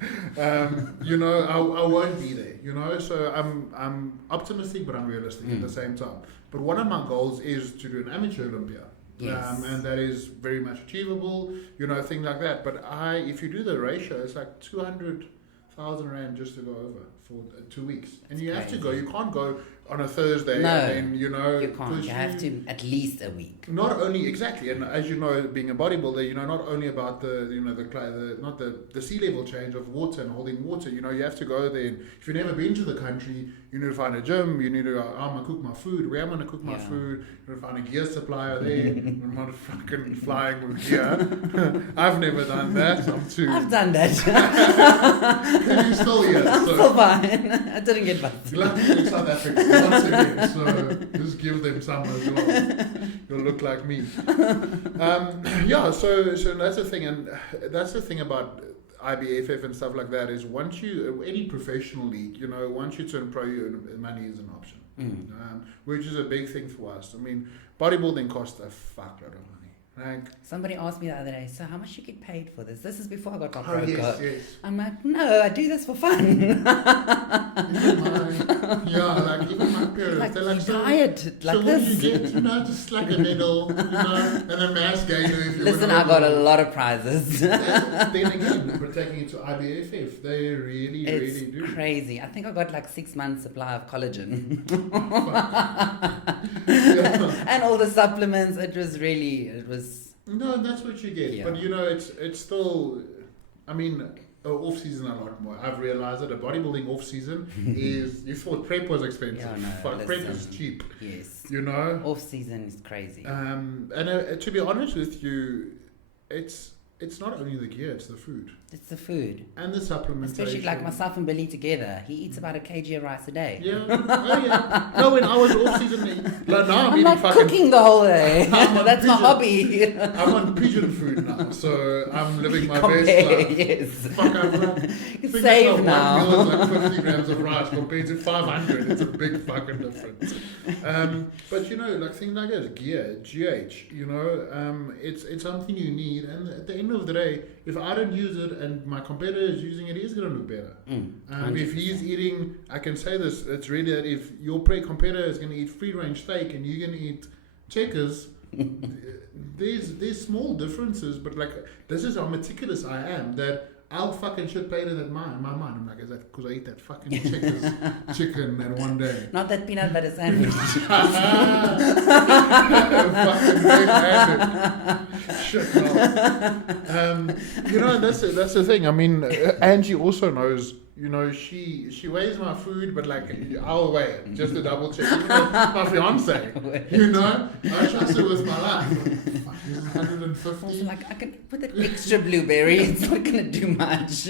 won't be there, so I'm optimistic, but I'm realistic at the same time. But one of my goals is to do an amateur Olympia. Yes. And that is very much achievable, things like that. But if you do the ratio, it's like 200,000 rand just to go over for 2 weeks. And you have to go. You can't go on a Thursday and then, you can't. You have to at least a week. Not only, exactly. And as you know, being a bodybuilder, not only about the sea level change of water and holding water, you have to go there. And if you've never been to the country, you need to find a gym, you need to go, I'm going to cook my food, where am I going to cook my food, you need to find a gear supplier there. I'm not fucking flying with gear. I've never done that. I've done that. And you're still here. I'm still fine. I didn't get busted. Luckily in South Africa. once again, so just give them some as well. You'll look like me. Yeah, so that's the thing, and that's the thing about IBFF and stuff like that, is once you, any professional league, you know, once you turn pro, money is an option, which is a big thing for us. I mean, bodybuilding costs a fuckload of money. Like, somebody asked me the other day, so how much you get paid for this? This is before I got my pro yes, card. yes. I'm like, no, I do this for fun. Even my parents, Like, they're like, you tired like so this. what do you get? You know, just like a medal, you know, and a mass gainer if you Listen, want I got a lot of prizes. Then again, we're taking it to IBFF. They really do. It's crazy. I think I got like 6 months supply of collagen. And all the supplements. It was. No, that's what you get. Yeah. But you know, it's still, I mean, off season a lot more. I've realized that a bodybuilding off season is, you thought prep was expensive. Yeah, no, Fuck, prep is cheap. Yes. You know? Off season is crazy. And to be honest with you, it's not only the gear, it's the food. It's the food. And the supplementation. Especially like myself and Billy together. He eats about a kg of rice a day. Yeah. Oh, yeah. No, when I was off season, like now I'm not cooking the whole day. That's my hobby. I'm on pigeon food now, so I'm living my best life. Yes. Fuck, I've like, It's safe now. One meal is like 50 grams of rice compared to 500. It's a big fucking difference. But you know, like things like this, gear, GH, you know, it's something you need. And at the end of the day, if I don't use it and my competitor is using it, he's going to look better. If he's eating, I can say this, it's really that if your competitor is going to eat free-range steak and you're going to eat checkers, there's small differences, but like, this is how meticulous I am, that I'll fucking shit better than mine. In my mind, I'm like, is that because I eat that fucking checkers chicken that one day? Not that peanut butter sandwich. Fucking red-handed. Shit, no. You know, that's the thing. I mean, Angie also knows. You know, she weighs my food, but like I'll weigh it just to double check. Even my fiance, you know, I trust her with my life. Fuck, it's 150. Also, like, I can put that extra blueberry. It's not gonna do much.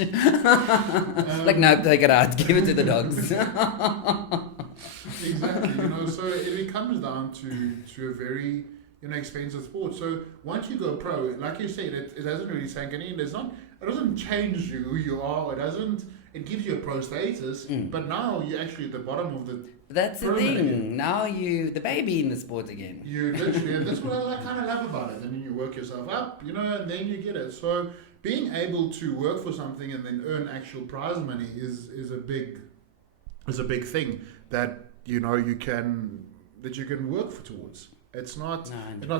Like, no, take it out. Give it to the dogs. Exactly. You know, so it comes down to a very, you know, expensive sport. So once you go pro, like you said, it doesn't really sink in. It doesn't change you who you are. It gives you a pro status, but now you're actually at the bottom of the. That's the thing. Now you, the baby in the sport again. You literally, and that's what I kind of love about it. And then you work yourself up, you know, and then you get it. So being able to work for something and then earn actual prize money is a big thing that you know you can work towards. It's not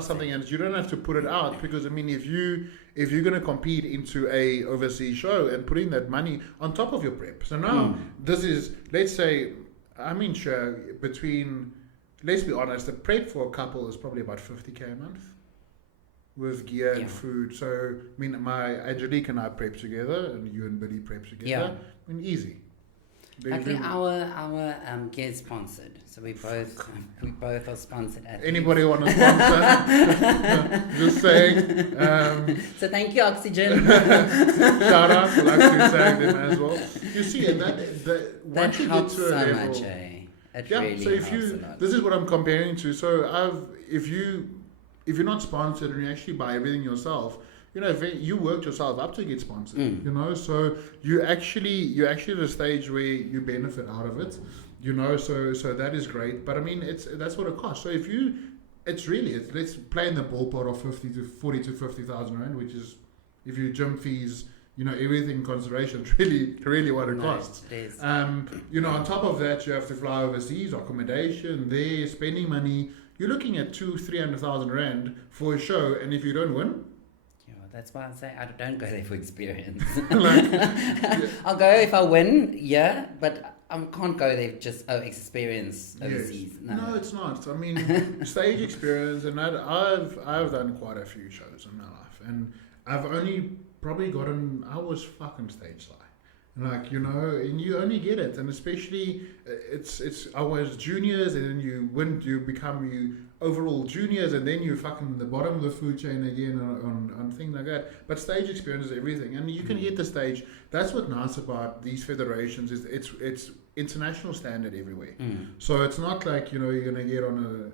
something, and you don't have to put it out, because I mean, if you're going to compete into a overseas show and putting that money on top of your prep. So now this is, let's say, I mean, sure, let's be honest, the prep for a couple is probably about 50K a month with gear and food. So I mean, my Angelique and I prep together, and you and Billy prep together. Yeah. I mean, easy. Actually, our gear is sponsored, so we both are sponsored. Anybody want to sponsor? Just saying. So thank you, Oxygen. Shout out for actually saying them as well. You see, and that once you get to a so level, much, eh? It yeah. really So if helps a lot. this is what I'm comparing to. So if you're not sponsored and you actually buy everything yourself, you know, you worked yourself up to get sponsored, you know, so you're actually at a stage where you benefit out of it, you know, so that is great. But I mean, that's what it costs. So let's play in the ballpark of 40 to 50,000 rand, which is, if you gym fees, you know, everything in consideration, really what it costs. It is. You know, on top of that, you have to fly overseas, accommodation, there, spending money. You're looking at 200,000-300,000 rand for a show, and if you don't win. That's why I say I don't go there for experience. Yeah. I'll go if I win, but I can't go there just experience overseas. Yes. No, it's not. I mean, stage experience, and I've done quite a few shows in my life, and I've only probably I was fucking stage shy. Like, you know, and you only get it, and especially it's I was juniors, and then you overall juniors, and then you're fucking in the bottom of the food chain again on things like that. But stage experience is everything, and you can hit the stage. That's what's nice about these federations is it's international standard everywhere. So it's not like you're gonna get on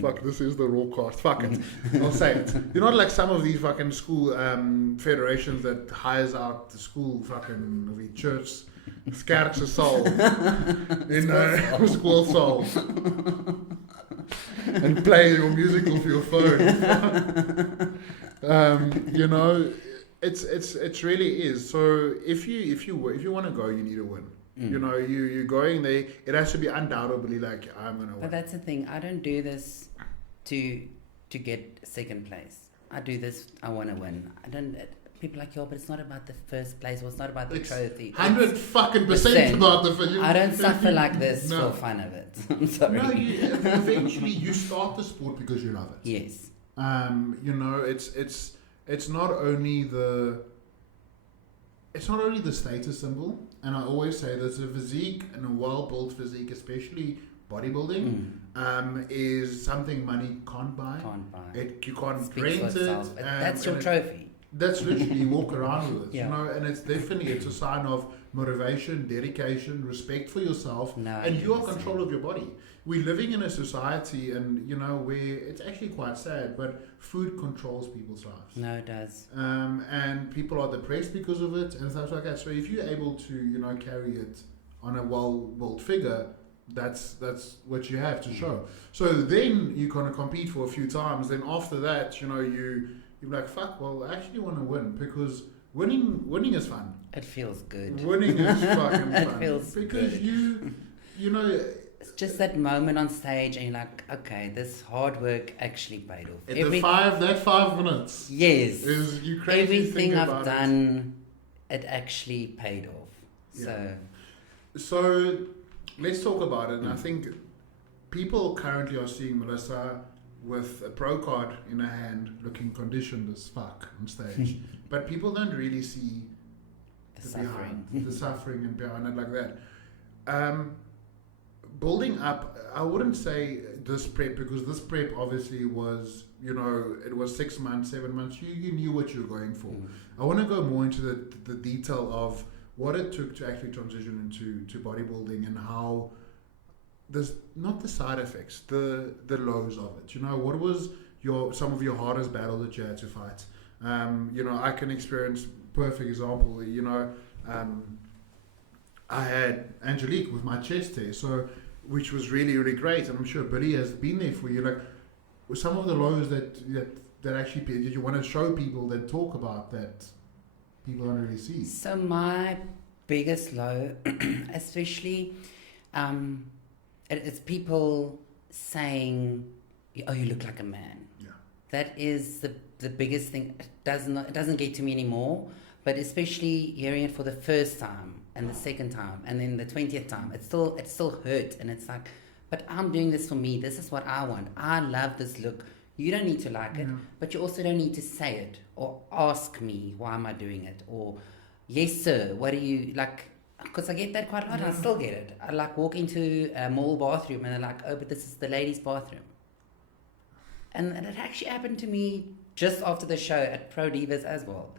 fuck, this is the raw cast. Fuck it, I'll say it. You're not like some of these fucking school federations that hires out the school fucking the church. Skerkse soul in school soul and play your music off your phone. It really is. So if you want to go, you need to win. You're going there. It has to be undoubtedly like I'm gonna win. But that's the thing. I don't do this to get second place. I do this. I want to win. I don't. People are like, but it's not about the first place, or it's not about the trophy. 100% about the. I don't suffer like this for fun of it. I'm sorry. No, eventually you start the sport because you love it. Yes. It's not only the status symbol, and I always say there's a physique and a well-built physique, especially bodybuilding, is something money can't buy. You can't rent it. That's your trophy. That's literally you walk around with it, and it's a sign of motivation, dedication, respect for yourself, and you are control of your body. We're living in a society, and where it's actually quite sad, but food controls people's lives. No, it does. And people are depressed because of it and stuff like that. So if you're able to, carry it on a well-built figure, that's what you have to show. So then you're gonna compete for a few times. Then after that, you're like, fuck, well, I actually want to win because winning is fun. It feels good. Winning is fucking fun. It feels because good. It's just that moment on stage and you're like, okay, this hard work actually paid off. That 5 minutes. Yes. Is you crazy. Everything I've done, it actually paid off. Yeah. So let's talk about it. And I think people currently are seeing Melissa with a pro card in her hand, looking conditioned as fuck on stage. But people don't really see the suffering and behind it like that. Building up, I wouldn't say this prep, because this prep obviously was, it was 6 months, 7 months. You knew what you were going for. I want to go more into the detail of what it took to actually transition into bodybuilding, and how not the side effects, the lows of it. What was some of your hardest battles that you had to fight? I can experience, perfect example, I had Angelique with my chest hair, which was really, really great, and I'm sure Billy has been there for you. Like, some of the lows that actually did you want to show people, that talk about that people don't really see? So my biggest low, especially, it's people saying, "Oh, you look like a man." Yeah. That is the biggest thing. It doesn't get to me anymore. But especially hearing it for the first time and the second time and then the 20th time, it still hurt. And it's like, but I'm doing this for me. This is what I want. I love this look. You don't need to like it, but you also don't need to say it or ask me why am I doing it, or yes sir, what do you like? Because I get that quite a lot. I still get it. I like walk into a mall bathroom and they're like, oh, but this is the ladies' bathroom. And it actually happened to me just after the show at Pro Divas as well.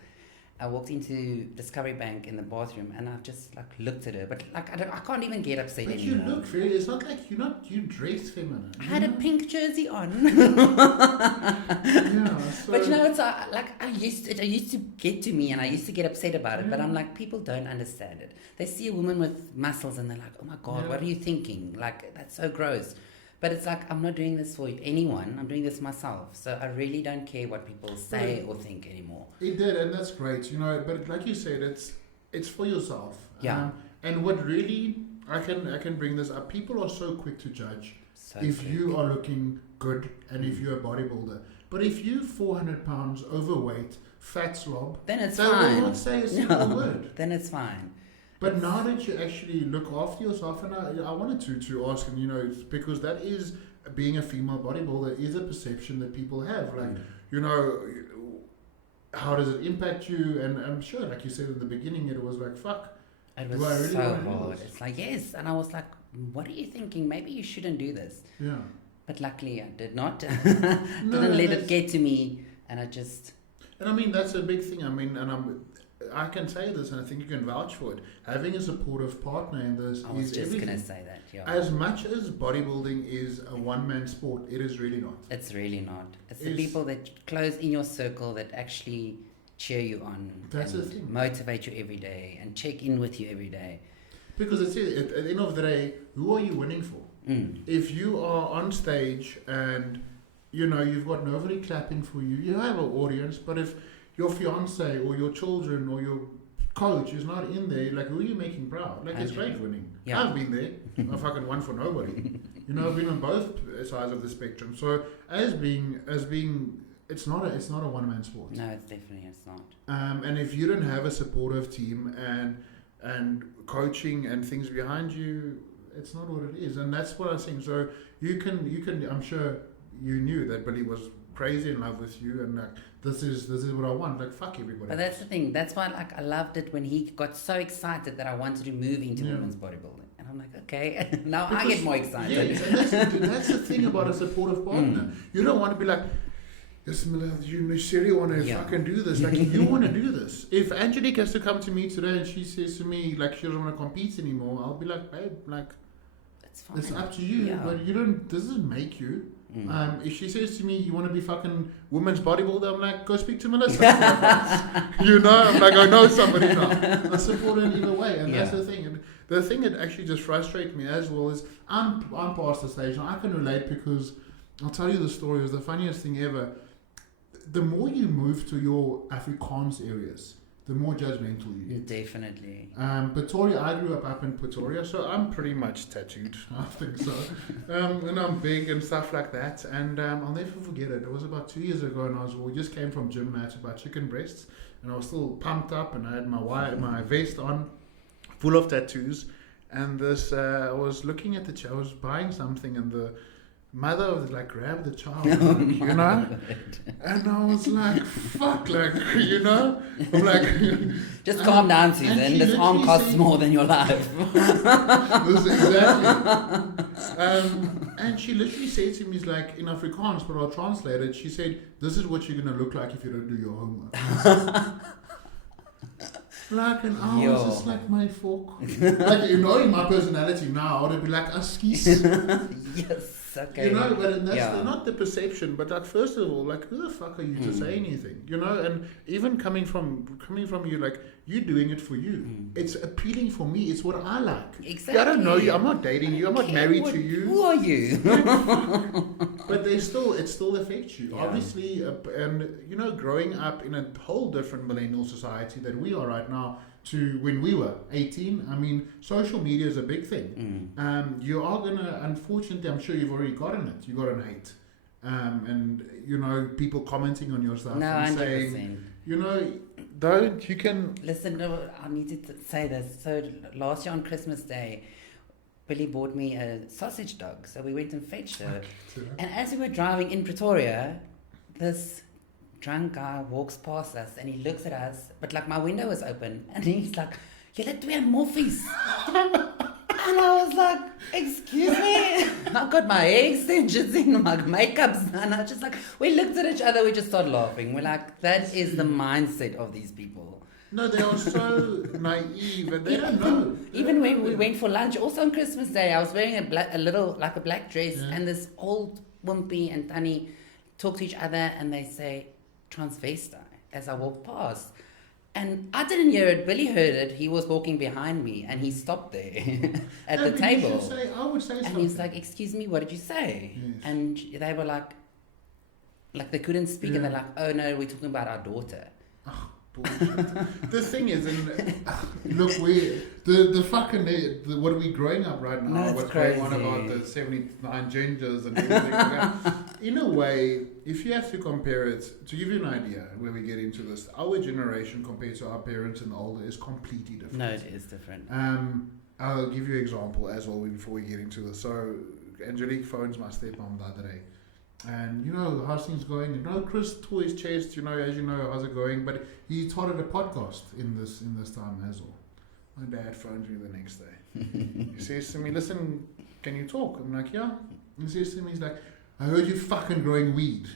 I walked into Discovery Bank in the bathroom and I just like looked at her, but like I can't even get upset but anymore. You look very. It's not like you dress feminine. I had a pink jersey on. But it's like it used to get to me and I used to get upset about it. But I'm like, people don't understand it. They see a woman with muscles and they're like, oh my god, what are you thinking? Like, that's so gross. But it's like, I'm not doing this for anyone. I'm doing this myself. So I really don't care what people say or think anymore. It did, and that's great, But like you said, it's for yourself. Yeah. And what really, I can bring this up. People are so quick to judge if you are looking good and if you're a bodybuilder. But if you're 400 pounds overweight, fat slob, then it's fine. They will not say a single word. Then it's fine. But now that you actually look after yourself, and I wanted to ask, and because that is, being a female bodybuilder is a perception that people have. Like, how does it impact you? And I'm sure, like you said in the beginning, it was like, fuck. It was so hard. It's like, yes. And I was like, what are you thinking? Maybe you shouldn't do this. Yeah. But luckily I did not. Didn't let it get to me, and I just... And I mean, that's a big thing. I mean, I can say this, and I think you can vouch for it. Having a supportive partner in this I was is just everything. going to say that, yeah. As much as bodybuilding is a one-man sport, it is really not. It's really not. It's the people that close in your circle that actually cheer you on. That's and the thing. motivate you every day and check in with you every day. Because at the end of the day, who are you winning for? If you are on stage and you've got nobody clapping for you, you have an audience. But if your fiance or your children or your coach is not in there, like, who are you making proud? Like, it's great winning. Yeah. I've been there. I fucking won for nobody. I've been on both sides of the spectrum. So as being, it's not a one-man sport. No, it's not. And if you don't have a supportive team and coaching and things behind you, it's not what it is. And that's what I was saying. So you can. I'm sure you knew that Billy was crazy in love with you, and like, this is what I want. Like, fuck everybody. But that's the thing. That's why, like, I loved it when he got so excited that I wanted to move into women's bodybuilding. And I'm like, okay, now I get more excited. Yes, and that's the thing about a supportive partner. You don't want to be like, yes, Mila, you seriously want to fucking do this. Like, you want to do this. If Angelique has to come to me today and she says to me, like, she doesn't want to compete anymore, I'll be like, babe, like, it's fine. It's up to you, but you don't. This doesn't make you. If she says to me, "You want to be fucking women's bodybuilder," I'm like, "Go speak to Melissa." I'm like, I know somebody now. I support her in either way, and that's the thing. And the thing that actually just frustrates me as well is I'm past the stage, and I can relate because I'll tell you the story. It was the funniest thing ever. The more you move to your Afrikaans areas, the more judgmental you get. Definitely. Pretoria, I grew up in Pretoria, so I'm pretty much tattooed. I think so. And I'm big and stuff like that. And I'll never forget it. It was about 2 years ago, and we just came from gym match about chicken breasts, and I was still pumped up, and I had my vest on, full of tattoos. And this, I was looking at I was buying something, and the mother was like, grab the child, and I was like, fuck, like, I'm like, just calm down, Susan. This arm costs more than your life. This exactly. And she literally said to me, like, in Afrikaans, but I'll translate it. She said, "This is what you're gonna look like if you don't do your homework." Like, and I was just like, my fork. Like, my personality now, I would be like, askies. Yes. Okay. But that's not the perception. But like, first of all, like, who the fuck are you to say anything? And even coming from you, like, you doing it for you. It's appealing for me. It's what I like. Exactly. I don't know you. I'm not dating you. I'm not married to you. Who are you? But it still affects you. Yeah. Obviously, and growing up in a whole different millennial society that we are right now, to when we were 18, I mean, social media is a big thing. You are gonna, unfortunately, I'm sure you've already gotten it. You got an hate, and people commenting on your stuff and 100%. Saying, don't you can listen. No, I need to say this. So last year on Christmas Day, Billy bought me a sausage dog. So we went and fetched her, and as we were driving in Pretoria, this drunk guy walks past us and he looks at us, but like my window was open, and he's like, "Julle twee moffies." And I was like, "Excuse me?" I've got my hair extensions in, my makeup's done. I just like, we looked at each other, we just started laughing. We're like, that is the mindset of these people. No, they are so naive, and they don't know. Even when we went for lunch, also on Christmas Day, I was wearing a black dress, and this old Wimpy and Tanny talk to each other, and they say, "Transvestite," as I walked past. And I didn't hear it. Billy heard it. He was walking behind me, and he stopped there at the table. I would say and something. he's like, "Excuse me, what did you say?" Yes. And they were like they couldn't speak, and they're like, "Oh no, we're talking about our daughter." Oh, bullshit. The thing is, look, what are we growing up right now? No, what's crazy. going on about the 79 genders and everything like that? In a way, if you have to compare it, to give you an idea where we get into this, our generation compared to our parents and the older is completely different. No, it is different. I'll give you an example as well before we get into this. So Angelique phones my stepmom the other day. And how's things going? Chris tore his chest, as you know, how's it going? But he started a podcast in this time as well. My dad phones me the next day. He says to me, "Listen, can you talk?" I'm like, "Yeah." He says to me, he's like, I heard you fucking growing weed.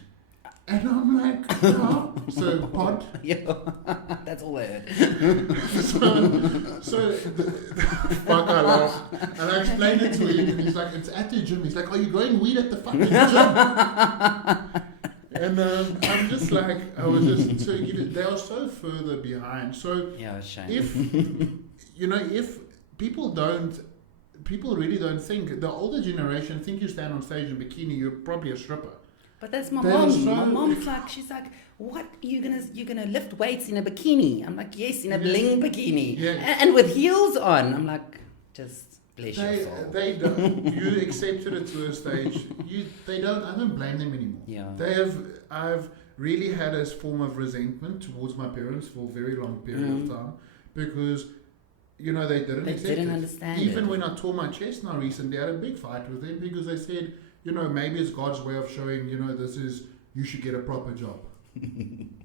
And I'm like, yeah. So, pod? Yeah, that's all I heard. Fuck, I laugh. And I explained it to him, and he's like, it's at the gym. He's like, are you growing weed at the fucking gym? And I'm just like, I was just, so they are so further behind. So, Yeah, shame. if, if people really don't think, the older generation think you stand on stage in bikini, you're probably a stripper. But that's my They mom. are so- My mom's like, she's like, what? You're gonna lift weights in a bikini? I'm like, yes, in a bling bikini, Yeah. and with heels on. I'm like, just bless your soul. They don't. You accepted it to a stage. They don't. I don't blame them anymore. Yeah. I've really had a form of resentment towards my parents for a very long period of time because, they didn't accept it. Understand Even it. when I tore my chest now recently, I had a big fight with them because they said, maybe it's God's way of showing, you should get a proper job.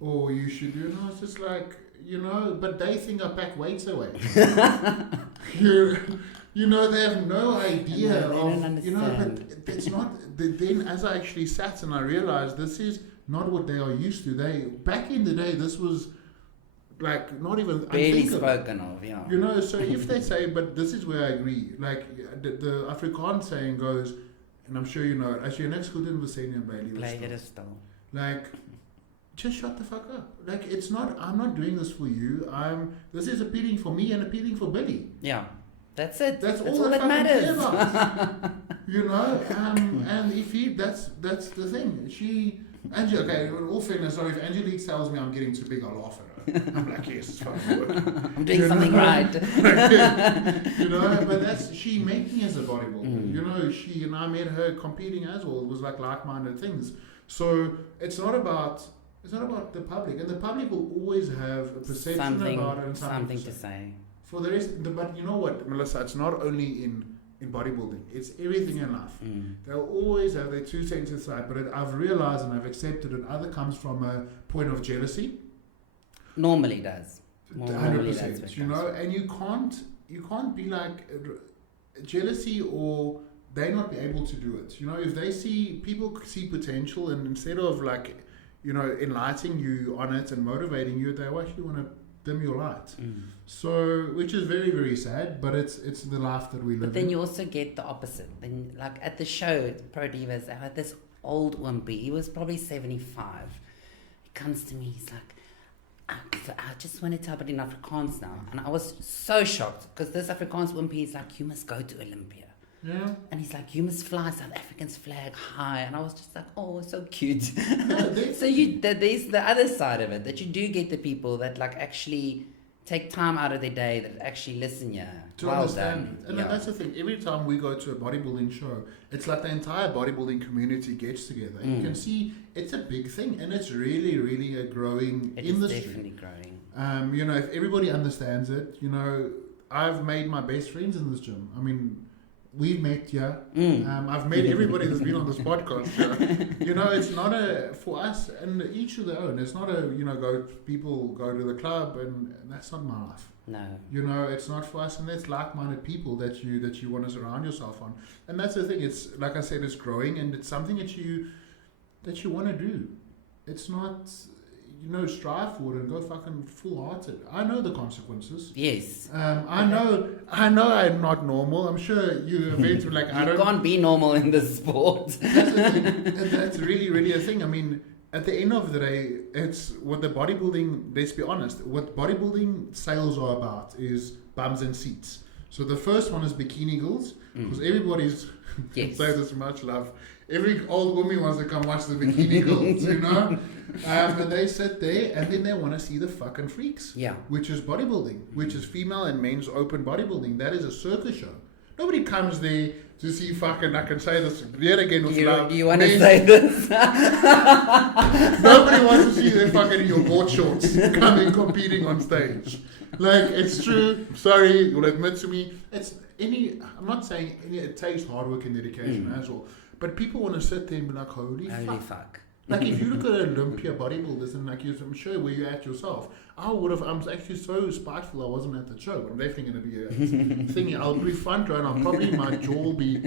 Or you should, I was just like, but they think I pack weights away. They have no idea They don't understand. but it's not, then as I actually sat and I realized this is not what they are used to. Back in the day, this was like not even Barely unthinkable. spoken of, yeah. So if they say, but this is where I agree, like the Afrikaans saying goes, and I'm sure you know it, as jy niks goed doen, sê nie bly Play liewe it stil. still. Like, just shut the fuck up. Like, I'm not doing this for you. This is appealing for me and appealing for Billy. Yeah, that's it. That's all all I that fucking care matters. about. And if that's the thing. Okay, in all fairness, sorry, if Angelique tells me I'm getting too big, I'll laugh at her. I'm like, yes, it's fucking working. I'm doing something right. But she met me as a bodybuilder. She and I met her competing as well. It was like-minded things. So it's not about the public, and the public will always have a perception about it and something to say. For the rest, but you know what, Melissa? It's not only in bodybuilding; it's everything in life. They'll always have their 2 cents aside, but I've realized and I've accepted it. Either comes from a point of jealousy. Normally does. 100%. And you can't be like jealousy or they not be able to do it. If they see people see potential and instead of enlightening you on it and motivating you, they actually want to dim your light. So, which is very, very sad, but it's the life that we live in. But then you also get the opposite. Then, like at the show, Pro Divas, I had this old wimpy. He was probably 75. He comes to me, he's like, I just want to tell it in Afrikaans now. And I was so shocked because this Afrikaans wimpy is like, you must go to Olympia. Yeah. And he's like, you must fly South Africa's flag high. And I was just like, oh, so cute. So there's the other side of it, that you do get the people that like actually take time out of their day, that actually listen, to understand. And that's the thing. Every time we go to a bodybuilding show, it's like the entire bodybuilding community gets together. And you can see it's a big thing, and it's really, really a growing industry. It's definitely growing. If everybody understands it, I've made my best friends in this gym. I mean, we met, I've met everybody that's been on this podcast. It's not for us, and each to their own. It's not people go to the club, and that's not my life. No. It's not for us, and it's like-minded people that you want to surround yourself on. And that's the thing. It's like I said, it's growing, and it's something that you want to do. It's not, strive for it and go fucking full-hearted. I know the consequences. Yes. I know I'm not normal. I'm sure you have to you can't be normal in this sport. That's the thing. And that's really, really a thing. I mean, at the end of the day, it's what the bodybuilding, let's be honest, what bodybuilding sales are about is bums and seats. So the first one is bikini girls, because everybody's, yes. say this much love, every old woman wants to come watch the bikini girls, and they sit there and then they want to see the fucking freaks. Yeah. Which is bodybuilding, which is female and men's open bodybuilding. That is a circus show. Nobody comes there to see fucking, I can say this yet again with love. You want to say this? Nobody wants to see them fucking in your board shorts coming competing on stage. Like, it's true. Sorry, you'll admit to me. I'm not saying it takes hard work and dedication as well. But people want to sit there and be like, holy fuck. Like, if you look at Olympia bodybuilders and I'm sure where you're at yourself, I'm actually so spiteful I wasn't at the show. I'm definitely going to be a thing. I'll be front row and my jaw will be,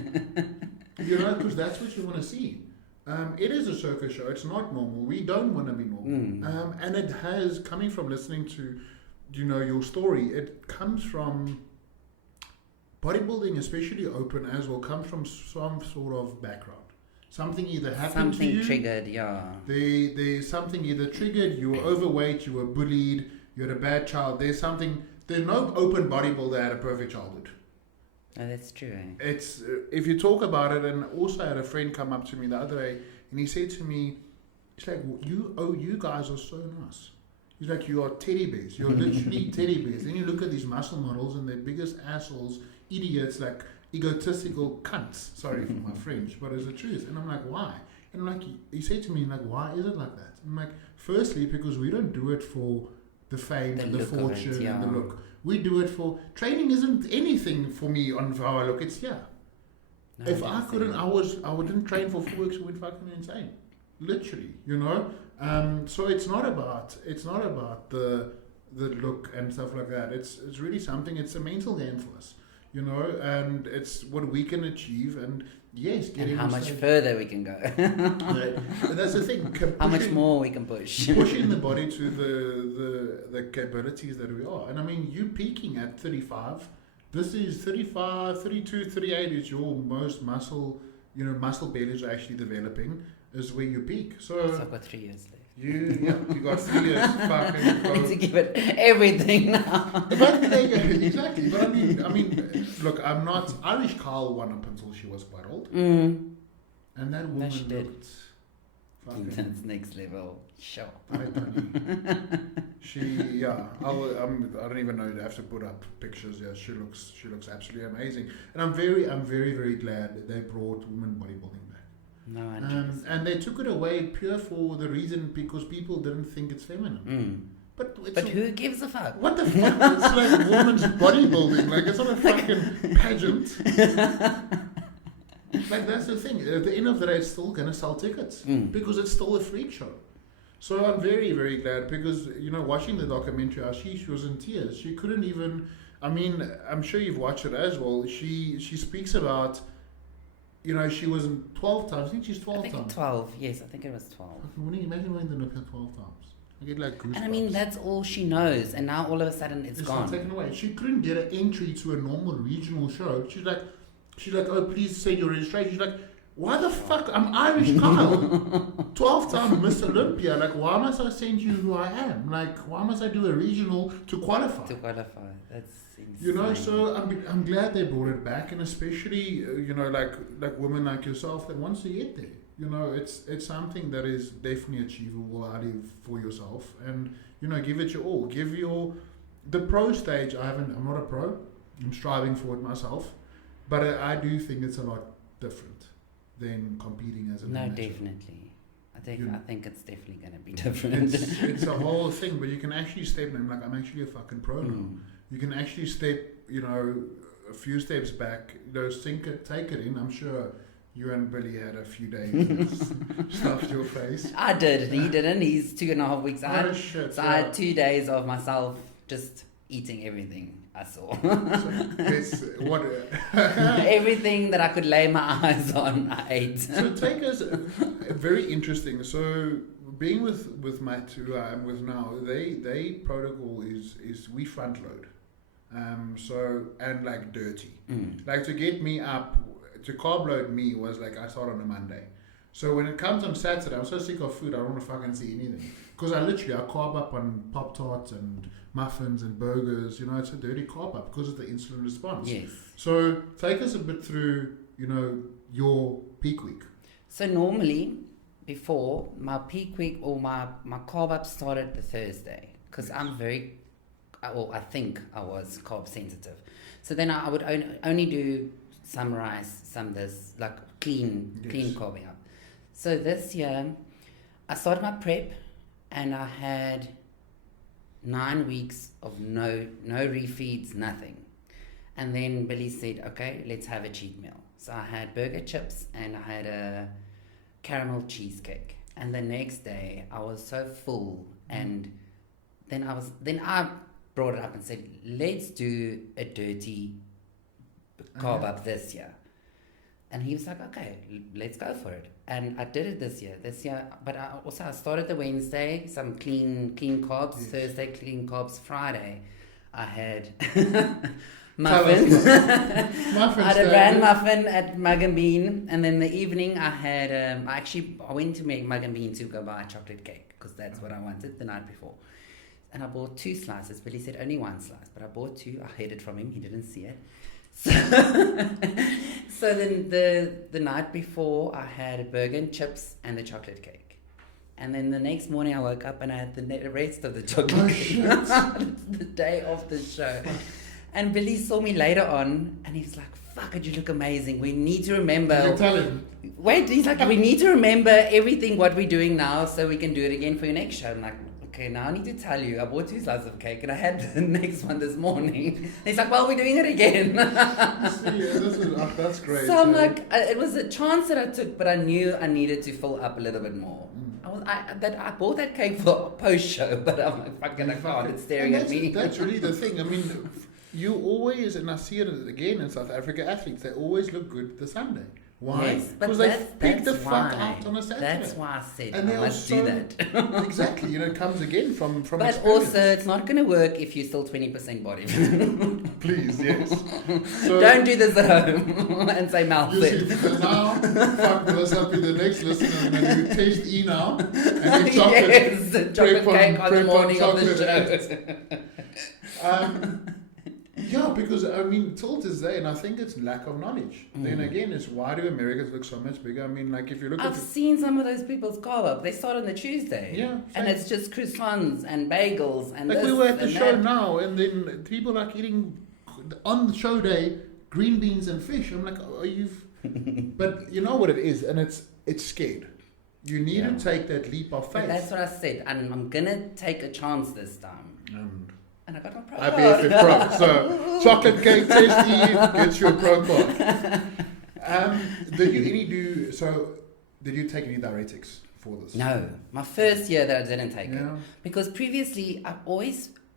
because that's what you want to see. It is a circus show. It's not normal. We don't want to be normal. And it has, coming from listening to, your story, it comes from bodybuilding, especially open as well, comes from some sort of background. Something either happened to you. Something triggered, yeah. There's something either triggered, you were overweight, you were bullied, you had a bad child. There's no open bodybuilder had a perfect childhood. Oh, that's true. It's if you talk about it, and also I had a friend come up to me the other day, and he said to me, "It's like you guys are so nice. He's like, you are teddy bears. You're literally teddy bears. Then you look at these muscle models, and they're biggest assholes, idiots, like egotistical cunts. Sorry for my French, but it's the truth." And I'm like, why? And like he said to me, like, why is it like that? I'm like, firstly, because we don't do it for the fame and the fortune and the look. We do it for training. Isn't anything for me on how I look. It's No, if I couldn't, I wouldn't train for 4 weeks. I would fucking insane, literally. So it's not about the look and stuff like that. It's really something. It's a mental game for us, and it's what we can achieve. And yes, getting how much further we can go. And that's the thing. How much more we can push. Pushing the body to the capabilities that we are. And I mean, you peaking at 35. This is 35, 32, 38 is your most muscle bellies are actually developing, is where you peak. So I've got 3 years left. You got 3 years fucking I need to give it everything now. Exactly. But I mean, look, I'm not. Irish Carl won up until she was quite old. And that woman looked fucking... That's next level. Sure. I don't even know. I have to put up pictures. Yeah, she looks absolutely amazing. And I'm very, very glad that they brought women bodybuilding back. No, and they took it away pure for the reason because people didn't think it's feminine. But who gives a fuck? What the fuck? It's like women's bodybuilding. Like, it's not a fucking pageant. Like, that's the thing. At the end of the day, it's still going to sell tickets because it's still a freak show. So I'm very, very glad because, watching the documentary, she was in tears. She couldn't even... I mean, I'm sure you've watched it as well. She speaks about... she was in 12 times. I think she's 12 times. 12, yes, I think it was 12. Imagine when they look at 12 times. I get like goosebumps. And I mean, that's all she knows, and now all of a sudden it's gone. Taken away. She couldn't get an entry to a normal regional show. She's like, oh, please say your registration. She's like, why the fuck? I'm Irish Kyle. 12-time Miss Olympia. Like, why must I send you who I am? Like, why must I do a regional to qualify? That's insane. So I'm glad they brought it back, and especially, like women like yourself that wants to get there. It's something that is definitely achievable for yourself, and give it your all. Give the pro stage. I'm not a pro. I'm striving for it myself, but I do think it's a lot different than competing as an amateur. Definitely. I think it's definitely going to be different. It's a whole thing, but you can actually step in. Like, I'm actually a fucking pro now. You can actually step, a few steps back. Take it in. I'm sure you and Billy had a few days stuffed your face. I did. He didn't. He's 2.5 weeks out. Oh, shit. So I had 2 days of myself just eating everything I saw. Everything that I could lay my eyes on, I ate. So take us very interesting. So being with Matt, who I'm with now, they protocol is we front load. And like dirty. Like, to get me up, to carb load me was like I start on a Monday. So when it comes on Saturday, I'm so sick of food, I don't want to fucking see anything. Because I carb up on Pop-Tarts and muffins and burgers. It's a dirty carb up because of the insulin response. Yes. So take us a bit through, your peak week. So normally, before, my peak week or my carb up started the Thursday. Because I'm very... I think I was carb sensitive. So then I would only do some rice, some this, like clean carving up. So this year, I started my prep and I had 9 weeks of no refeeds, nothing. And then Billy said, okay, let's have a cheat meal. So I had burger chips and I had a caramel cheesecake. And the next day I was so full, and then I brought it up and said, let's do a dirty carb up this year. And he was like, okay, let's go for it. And I did it this year, but I started the Wednesday, some clean carbs, Yes. Thursday clean carbs, Friday I had muffins. Muffins. I had a bran muffin at Mug and Bean, and then the evening I had, I went to make Mug and Bean to go buy a chocolate cake, because that's what I wanted the night before. And I bought 2 slices, but he said only 1 slice, but I bought 2, I hid it from him, he didn't see it. So then the night before I had a burger and chips and the chocolate cake. And then the next morning I woke up and I had the rest of the chocolate cake. The day of the show. And Billy saw me later on and he was like, fuck it, you look amazing. We need to remember. You tell him. Wait, he's like, we need to remember everything what we're doing now so we can do it again for your next show. I'm like, okay, now I need to tell you, I bought 2 slices of cake and I had the next one this morning. And he's like, well, we're doing it again. That's great. So I'm like, it was a chance that I took, but I knew I needed to fill up a little bit more. I bought that cake for post-show, but I'm like, fucking, I can't, it's staring at me. That's really the thing. I mean, you always, and I see it again in South Africa athletes, they always look good the Sunday. Why? Yes, but because they pick the fuck why. out on a Saturday. That's why I said And I must do that. Exactly, you know, it comes again from But experience. also, it's not going to work if you're still 20% body. Please, yes. So, don't do this at home and say mouth you see, it. because now, fuck, this will be the next listener, and then you taste E now, and you chocolate, yes, the chocolate cake on the morning of the show. Yeah, because I mean, till this day, and I think it's lack of knowledge. Then again, it's why do Americans look so much bigger? I mean, like if you look I've at seen some of those people's carb up. They start on the Tuesday. Yeah, and same. it's just croissants and bagels and like this we were at the and show that. now, and then people like eating on the show day green beans and fish. I'm like, oh, but you know what it is, and it's scared. You need to take that leap of faith. But that's what I said, and I'm gonna take a chance this time. And I got my pro card. IBFF Pro. So chocolate cake tasty gets you a pro card. Did you take any diuretics for this? No, my first year that I didn't take it. Yeah. Because previously,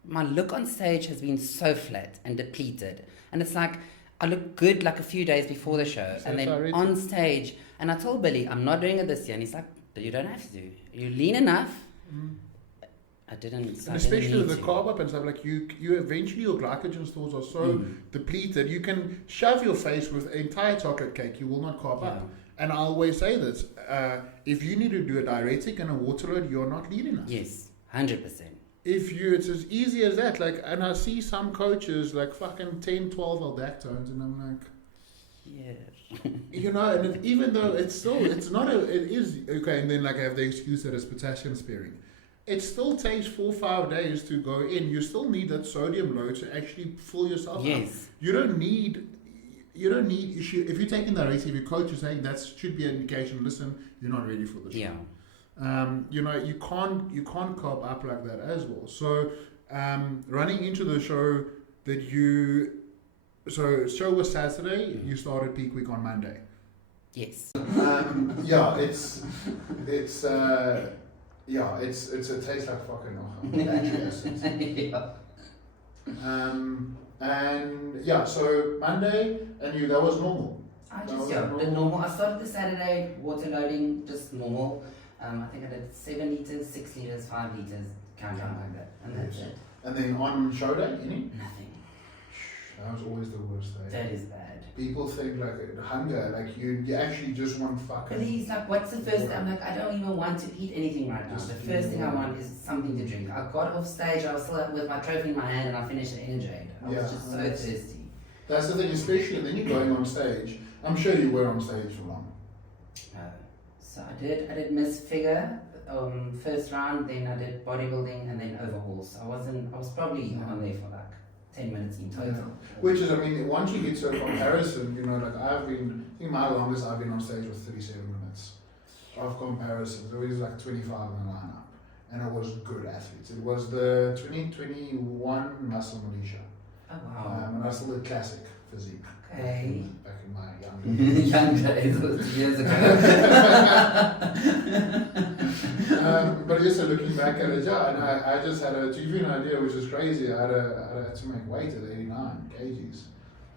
my look on stage has been so flat and depleted. And it's like, I look good like a few days before the show. So and then diuretic. on stage, and I told Billy, I'm not doing it this year. And he's like, you don't have to. You're lean enough. I didn't. And especially with the carb up and stuff, like you eventually your glycogen stores are so depleted, you can shove your face with an entire chocolate cake, you will not carb up. And I always say this, if you need to do a diuretic and a water load, you're not lean enough. Yes, 100%. It's as easy as that. Like, and I see some coaches like fucking 10, 12 aldactones, and I'm like, Yeah. you know, and even though it is okay, and then like I have the excuse that it's potassium sparing. It still takes 4 or 5 days to go in. You still need that sodium load to actually fill yourself up. Yes. You don't need if you're taking that race, if your coach is saying that should be an indication, listen, you're not ready for the show. Yeah. You know, you can't carb up like that as well. So running into the show show was Saturday, you started peak week on Monday. Yes. It tastes like fucking battery acid. So Monday, and that was normal. I just did normal. I started the Saturday water loading just normal. I think I did 7 liters, 6 liters, 5 liters, countdown like that, and that's it. And then on show day, Nothing. that was always the worst day. That is bad. People think like hunger, like you actually just want fucking. But he's like, what's the first? I'm like, I don't even want to eat anything right now. Just The first thing I water. want is something to drink. I got off stage, I was still with my trophy in my hand, and I finished an Energy. I was just so thirsty. That's the thing, especially then you're going on stage. I'm sure you were on stage for long. So I did Miss Figure first round, then I did bodybuilding, and then overhauls. I was probably on there for like 10 minutes in total. Yeah. Which is, I mean, once you get to a comparison, you know, like I think my longest I've been on stage was 37 minutes of comparison. There was like 25 in the lineup, and it was good athletes. It was the 2021 Muscle Militia. Oh wow. And I still did classic physique. Okay. Back in my young days. Young days, it was years ago. But just looking back at it, and I just had to give you an idea, which is crazy. I had to make weight at 89 kgs,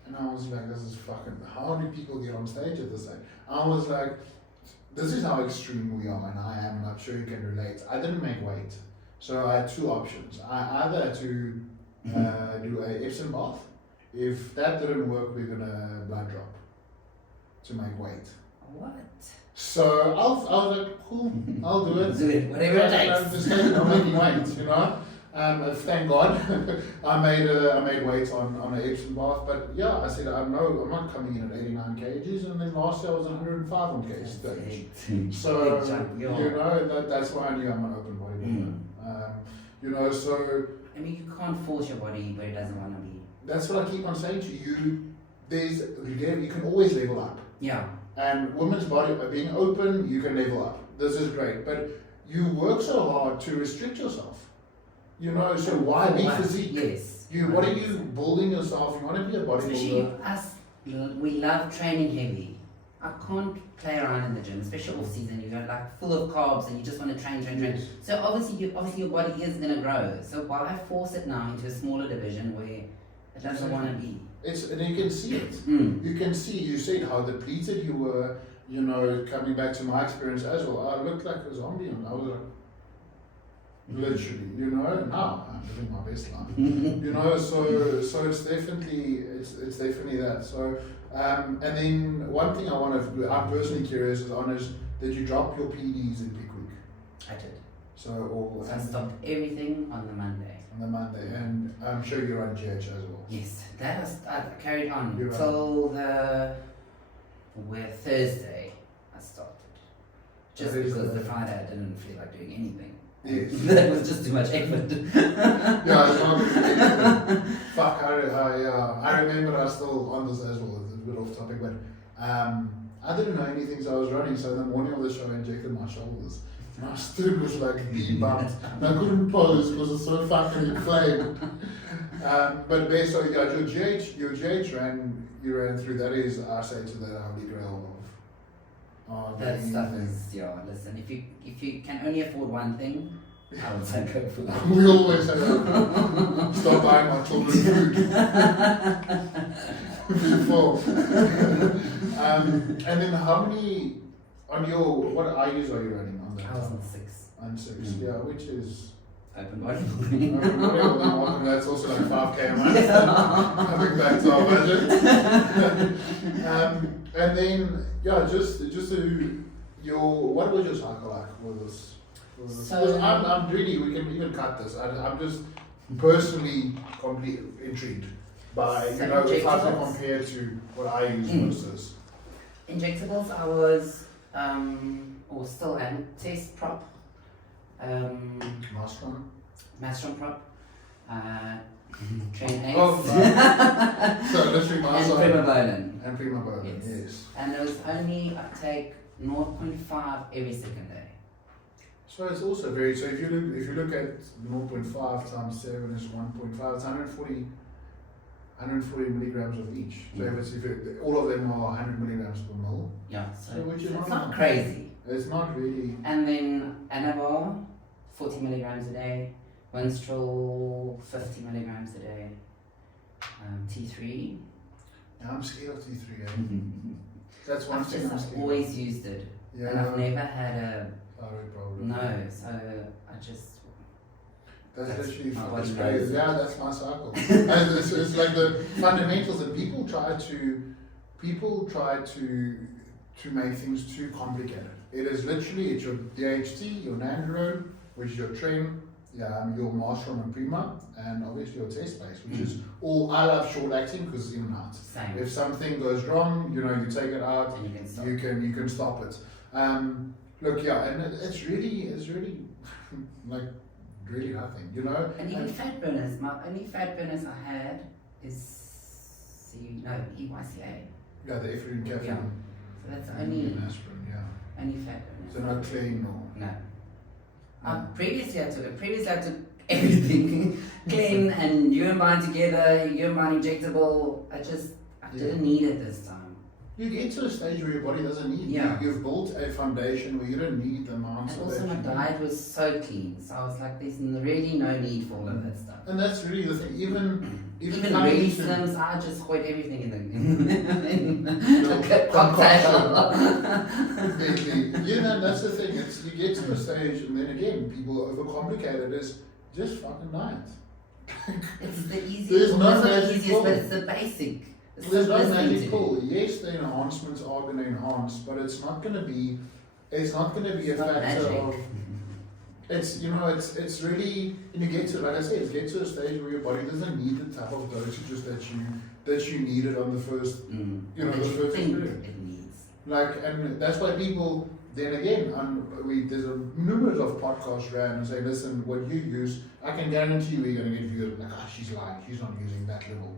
And I was like, this is fucking, how do people get on stage at this age? I was like, this is how extreme we are, and I am not sure you can relate. I didn't make weight. So I had two options. I either had to do a Epsom bath. If that didn't work, we're gonna blood drop to make weight. What? So I was like, cool, I'll do it. Do it, whatever it takes. Just I'm making weight, you know. Thank God, I made weight on an Epsom bath. But yeah, I said I'm not coming in at 89 kgs, and then last year I was 105 on cage stage. So you know that's why I knew I'm an open bodybuilder. You know, so I mean, you can't force your body where it doesn't want to be. that's what I keep on saying to you. You can always level up. Yeah. And women's body being open, you can level up. This is great, but you work so hard to restrict yourself. You know, so why be physique? Yes. What are you building yourself? You want to be a Especially bodybuilder. us, we love training heavy. I can't play around in the gym, especially off season. You're like full of carbs and you just want to train. Yes. So obviously your body is gonna grow. So why force it now into a smaller division where it doesn't want to be? And you can see it. You can see. You said how depleted you were. You know, coming back to my experience as well, I looked like a zombie, and I was like, literally, you know. Now I'm living my best life. You know, so it's definitely that. So and then one thing I'm personally curious is did you drop your PDs in peak week? I did. So I stopped everything on the Monday. On the Monday, and I'm sure you're on GH as well. Yes, that was I carried on You're till Thursday I started. Just because the Friday I didn't feel like doing anything. Yes. That was just too much effort. Yeah, it's not fuck, I remember I was still on this as well, it's a bit off topic, but I didn't know anything, so I was running, so the morning of the show I injected my shoulders. My stood was like debunked, and I couldn't pose because it's so fucking inflamed. But so yeah, your GH you ran through, that is, I say to the holy grail of That stuff is, listen, if you can only afford one thing, I would say go for that. We always say that. Stop buying my children food. Before. And then how many, what IUs are you running on that? I was on 6. On 6, yeah, which is... Open bodybuilding. Well, that's also like 5k a month. Coming back to our budget. And then, yeah, just what was your cycle like with this? So, I'm really, we can even cut this. I'm just personally completely intrigued by, if I can compare to what I use versus. Injectables, I was, or still am, test prop. Mastron prop, train X, so literally and Prima Bolin, yes. And it was only, I take 0.5 every second day. So it's also very, so if you look at 0.5 times 7 is 1.5, it's 140 milligrams of each. So if all of them are 100 milligrams per mil. Yeah, so which is it's not crazy. It's not really. And then Anavar, 40 milligrams a day. Winstrol, 50 milligrams a day. T3. Yeah, I'm scared of T3. That's one thing I'm scared. I've always used it. Yeah. And I've never had a thyroid problem. No, so I just. That's literally that's crazy. Yeah, that's my cycle. And it's like the fundamentals that people try to make things too complicated. It is literally, it's your DHT, your Nandrolone, which is your Tren, your Marshall and Prima, and obviously your test base, which is all. I love short acting because it's in and out. Same. If something goes wrong, you take it out, and you can stop it. Look, yeah, and it's really like really nothing, And even fat burners. My only fat burners I had is EYCA. Yeah, the efferine caffeine. Yeah. So that's only aspirin, yeah. Only fat burners. So not clean or no. Previously I took everything clean and urine bind together, urine bind injectable. I didn't need it this time. You get to a stage where your body doesn't need you've built a foundation where you don't need the amounts And of also that my you need. diet was so clean, so I was like, there's really no need for all of that stuff. And that's really the thing. Even Even coming really into- slims, I just hoid everything in the cocktail. You know, that's the thing. It's you get to a stage, and then again, people overcomplicate it. Is just fucking diet. It's the easiest, There's no it's not the magic easiest, pill. but it's the basic. the There's no simplest thing magic to pull. do. Yes, the enhancements are going to enhance, but it's not going to be. It's not going to be a It's not factor magic. of. It's it's really, and you get to, like I said, you get to a stage where your body doesn't need the type of dosages that you needed on the first, you know, That the you first think period. it needs. Like, and that's why people, then again, there's numerous of podcasts around and say, listen, what you use, I can guarantee you we're going to get viewed like, she's lying, she's not using that level.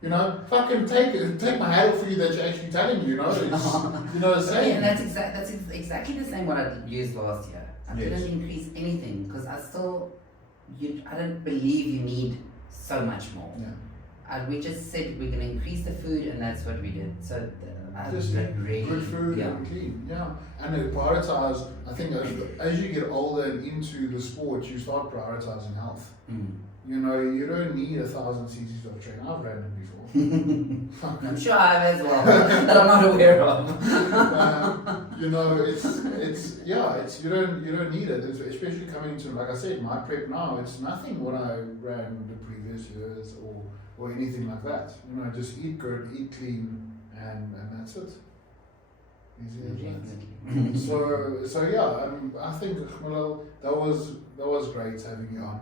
You know, fucking take my hat off for you that you're actually telling me, you know, it's, you know, the same. And that's exactly the same what I used last year. I Yes. didn't increase anything because I don't believe you need so much more. Yeah. We just said we're going to increase the food, and that's what we did. So I Just like really good food and clean, and prioritize. I think as you get older and into the sport, you start prioritizing health. You know, you don't need 1,000 cc's of training. I've ran it before. I'm sure I have as well, that I'm not aware of. You know, it's you don't need it. It's, especially coming to, like I said, my prep now. It's nothing what I ran the previous years or anything like that. You know, just eat good, eat clean, and that's it. Easy as that. So yeah, I think Malal, that was great having you on.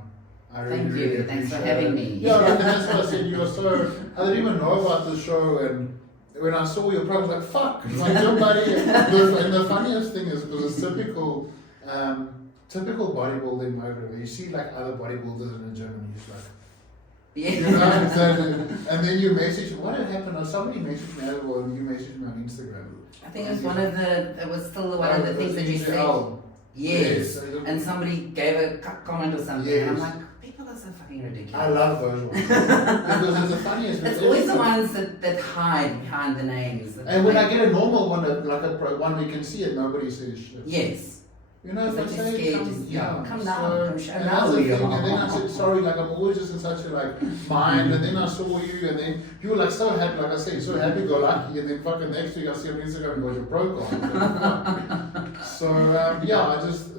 I really, Thank you. really Thanks for appreciate having it. me. Yeah, and that's what I said. You were so. I didn't even know about the show, and when I saw your program, I was like, "Fuck!" Like nobody. And the funniest thing is, because it's typical bodybuilding mode where you see like other bodybuilders in the gym, and you're just like. Yeah. You know, and then you message, what had happened? Or somebody messaged me as well, and you messaged me on Instagram. I think it was still one of the things that you said. Yes. And somebody gave a comment or something, and I'm like, people are so fucking ridiculous. I love those ones. Because it's the funniest. It's always the ones that hide behind the names. And when I get a normal one, like a one we can see it, nobody says shit. Yes. You know, if I But say you're scared, come, just, yeah, come so, down, come show and now that's who the you thing, are. and then I said, sorry, like I'm always just in such a like mind, and then I saw you, and then you were like so happy, like I said, so happy go lucky, and then fucking next week I see on Instagram and go, you're broke on. So I just,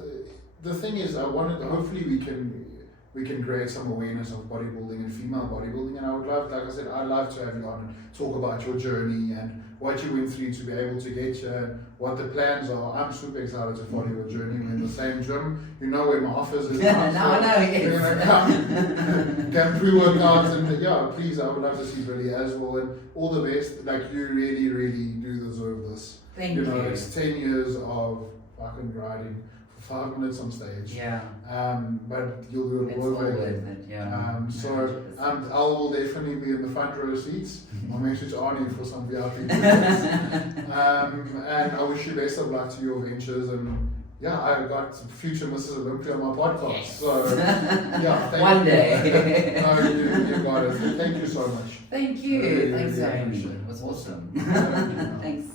the thing is, I wanted, hopefully we can create some awareness of bodybuilding and female bodybuilding, and I would love, like I said, I'd love to have you on and talk about your journey and what you went through to be able to get here, what the plans are. I'm super excited to follow your journey. We're in the same gym. You know where my office is now. Now I know, yes. We're gonna come pre-workouts, and please, I would love to see Billy as well, and all the best. Like, you really, really do deserve this. Thank you. You know, it's 10 years of fucking riding for 5 minutes on stage. Yeah. But you'll do it It's all all over worth again. it, yeah. So I will definitely be in the front row seats. I'll message Arnie for some VIP tickets. And I wish you best of luck to your ventures. And I got future Mrs. Olympia on my podcast. Yes. So thank One you. day. No, you got it. Thank you so much. Thank you. Really, Thanks really for having me. appreciate it. It was awesome. Yeah. Thanks.